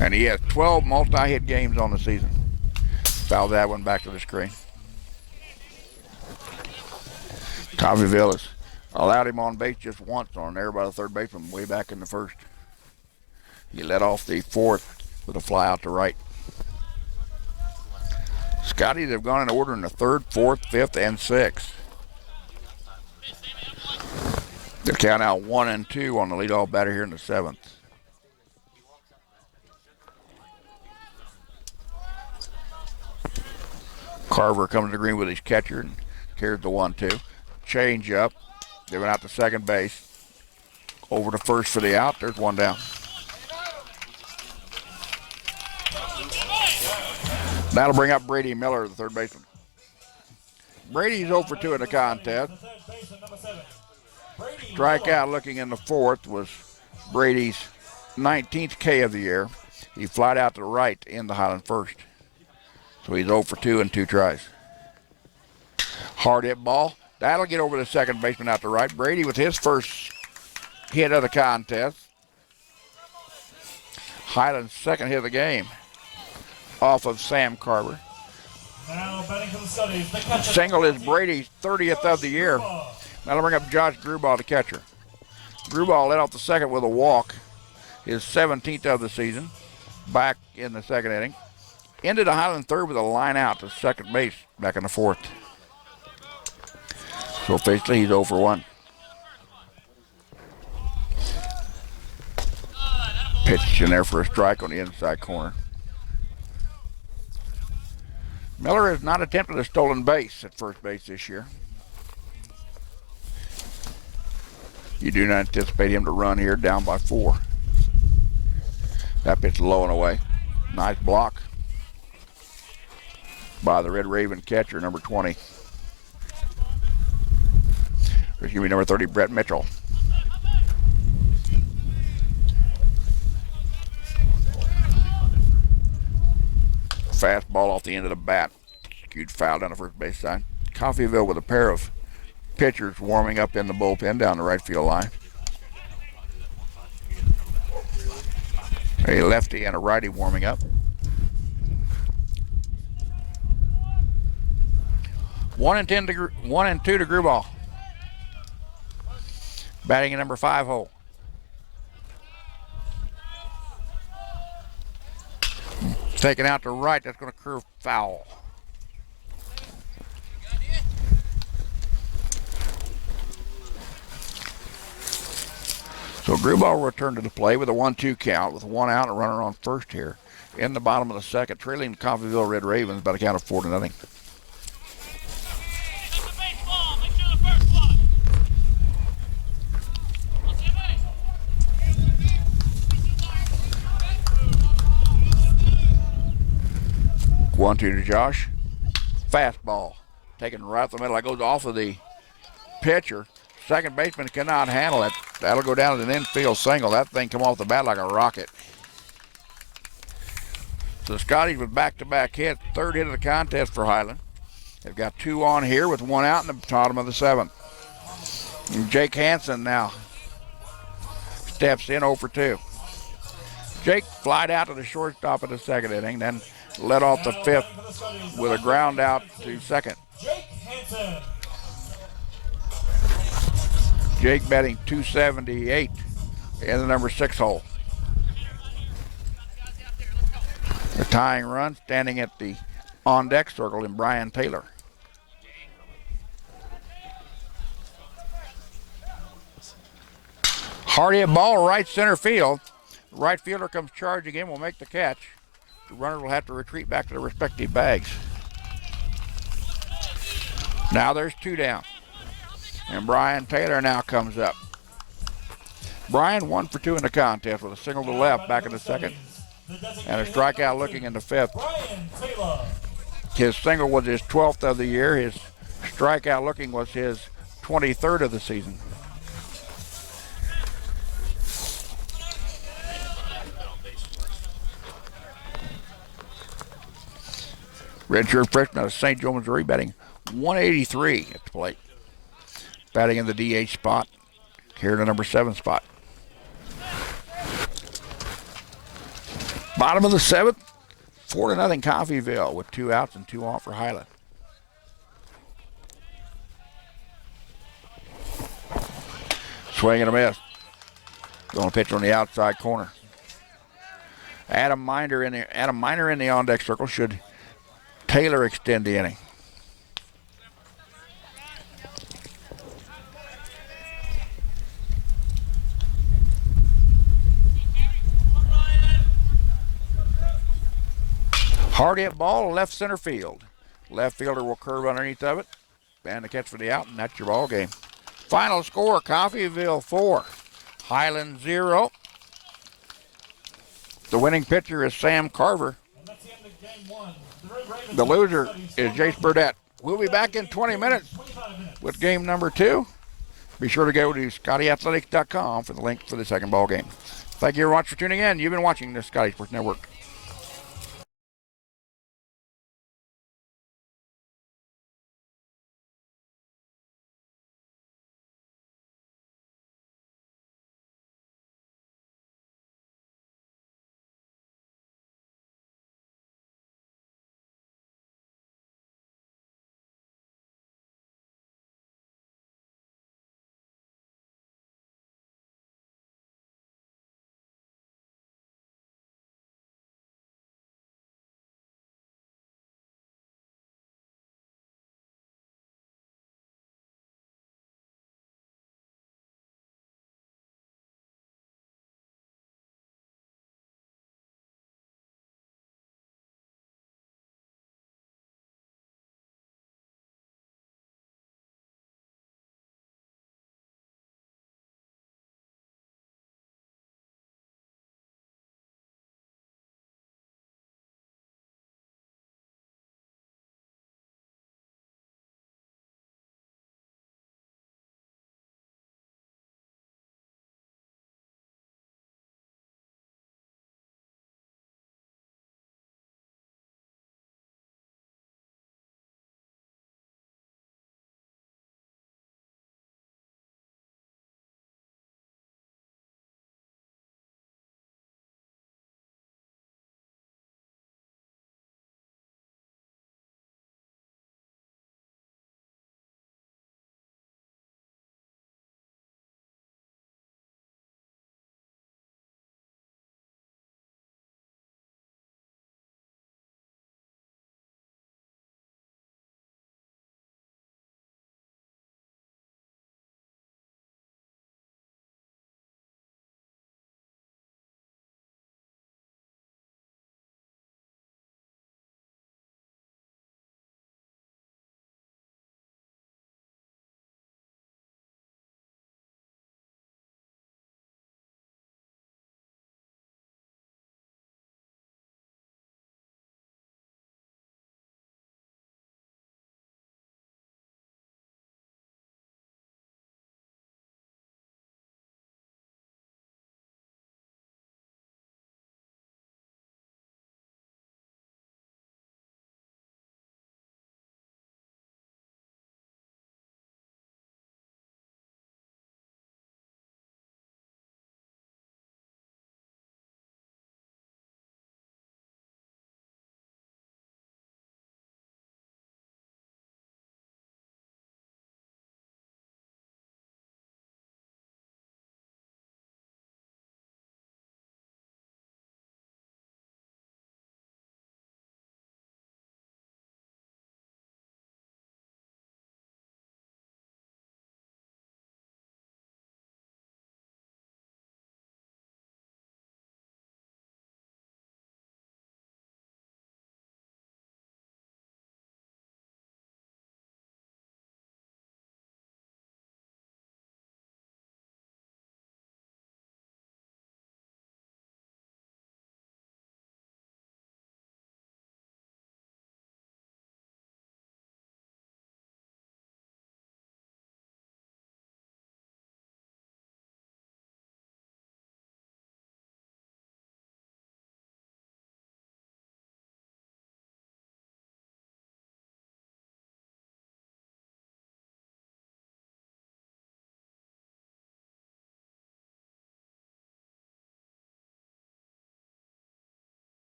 And he has 12 multi-hit games on the season. Foul that one back to the screen. Coffeyville has allowed him on base just once on there by the third baseman way back in the first. He led off the fourth with a fly out to right. Scotties have gone in order in the third, fourth, fifth, and sixth. They'll count out 1 and 2 on the leadoff batter here in the seventh. Carver comes to the green with his catcher and carries the 1-2. Change up. They went out to second base. Over to first for the out. There's one down. That'll bring up Brady Miller, the third baseman. Brady's 0 for 2 in the contest. Strikeout looking in the fourth was Brady's 19th K of the year. He flied out to the right in the Highland first. So he's 0 for 2 in 2 tries. Hard hit ball. That'll get over the second baseman out to right. Brady with his first hit of the contest. Highland's second hit of the game off of Sam Carver. Now batting for the Scotties, the catcher. Single is Brady's 30th of the year. That'll bring up Josh Grubauer, the catcher. Grubauer led off the second with a walk, his 17th of the season, back in the second inning. Ended the Highland third with a line out to second base back in the fourth. So officially he's 0 for 1. Pitch in there for a strike on the inside corner. Miller has not attempted a stolen base at first base this year. You do not anticipate him to run here, down by 4. That pitch low and away. Nice block by the Red Raven catcher, number 20. Excuse me, number 30, Brett Mitchell. Fastball off the end of the bat. Huge foul down the first base side. Coffeyville with a pair of pitchers warming up in the bullpen down the right field line. A lefty and a righty warming up. 1 and 2 to Grubauer. Batting in number 5 hole. Taken out to right, that's going to curve foul. So Grubauer returned to the play with a 1-2 count with 1 out and a runner on first here in the bottom of the second, trailing the Coffeyville Red Ravens by a count of 4-0. One, 2 to Josh. Fastball. Taken right up the middle. That goes off of the pitcher. Second baseman cannot handle it. That'll go down as an infield single. That thing come off the bat like a rocket. So the Scotties with back-to-back hits. Third hit of the contest for Highland. They've got 2 on here with 1 out in the bottom of the 7th. And Jake Hansen now steps in 0 for 2. Jake flied out to the shortstop of the second inning, then led off the 5th with a ground out to second. Jake batting 278 in the number 6 hole. The tying run standing at the on-deck circle in Brian Taylor. Hardy a ball right center field. The right fielder comes charging in, will make the catch. The runner will have to retreat back to their respective bags. Now there's 2 down. And Brian Taylor now comes up. Brian 1 for 2 in the contest with a single to left back in the second. And a strikeout looking in the 5th. His single was his 12th of the year. His strikeout looking was his 23rd of the season. Redshirt freshman out of St. Joe, Missouri, batting 183 at the plate. Batting in the DH spot, here in the number 7 spot. Bottom of the 7th, 4-0 Coffeyville with 2 outs and 2 on for Highland. Swing and a miss. Going to pitch on the outside corner. Adam Miner in the on-deck circle. Should Taylor extend the inning? Hard hit ball, left center field. Left fielder will curve underneath of it. And the catch for the out, and that's your ball game. Final score, Coffeyville 4, Highland 0. The winning pitcher is Sam Carver. And that's the end of game 1. The loser is Jace Burdett. We'll be back in 20 minutes with game number 2. Be sure to go to ScottyAthletics.com for the link for the second ball game. Thank you very much for tuning in. You've been watching the Scotty Sports Network.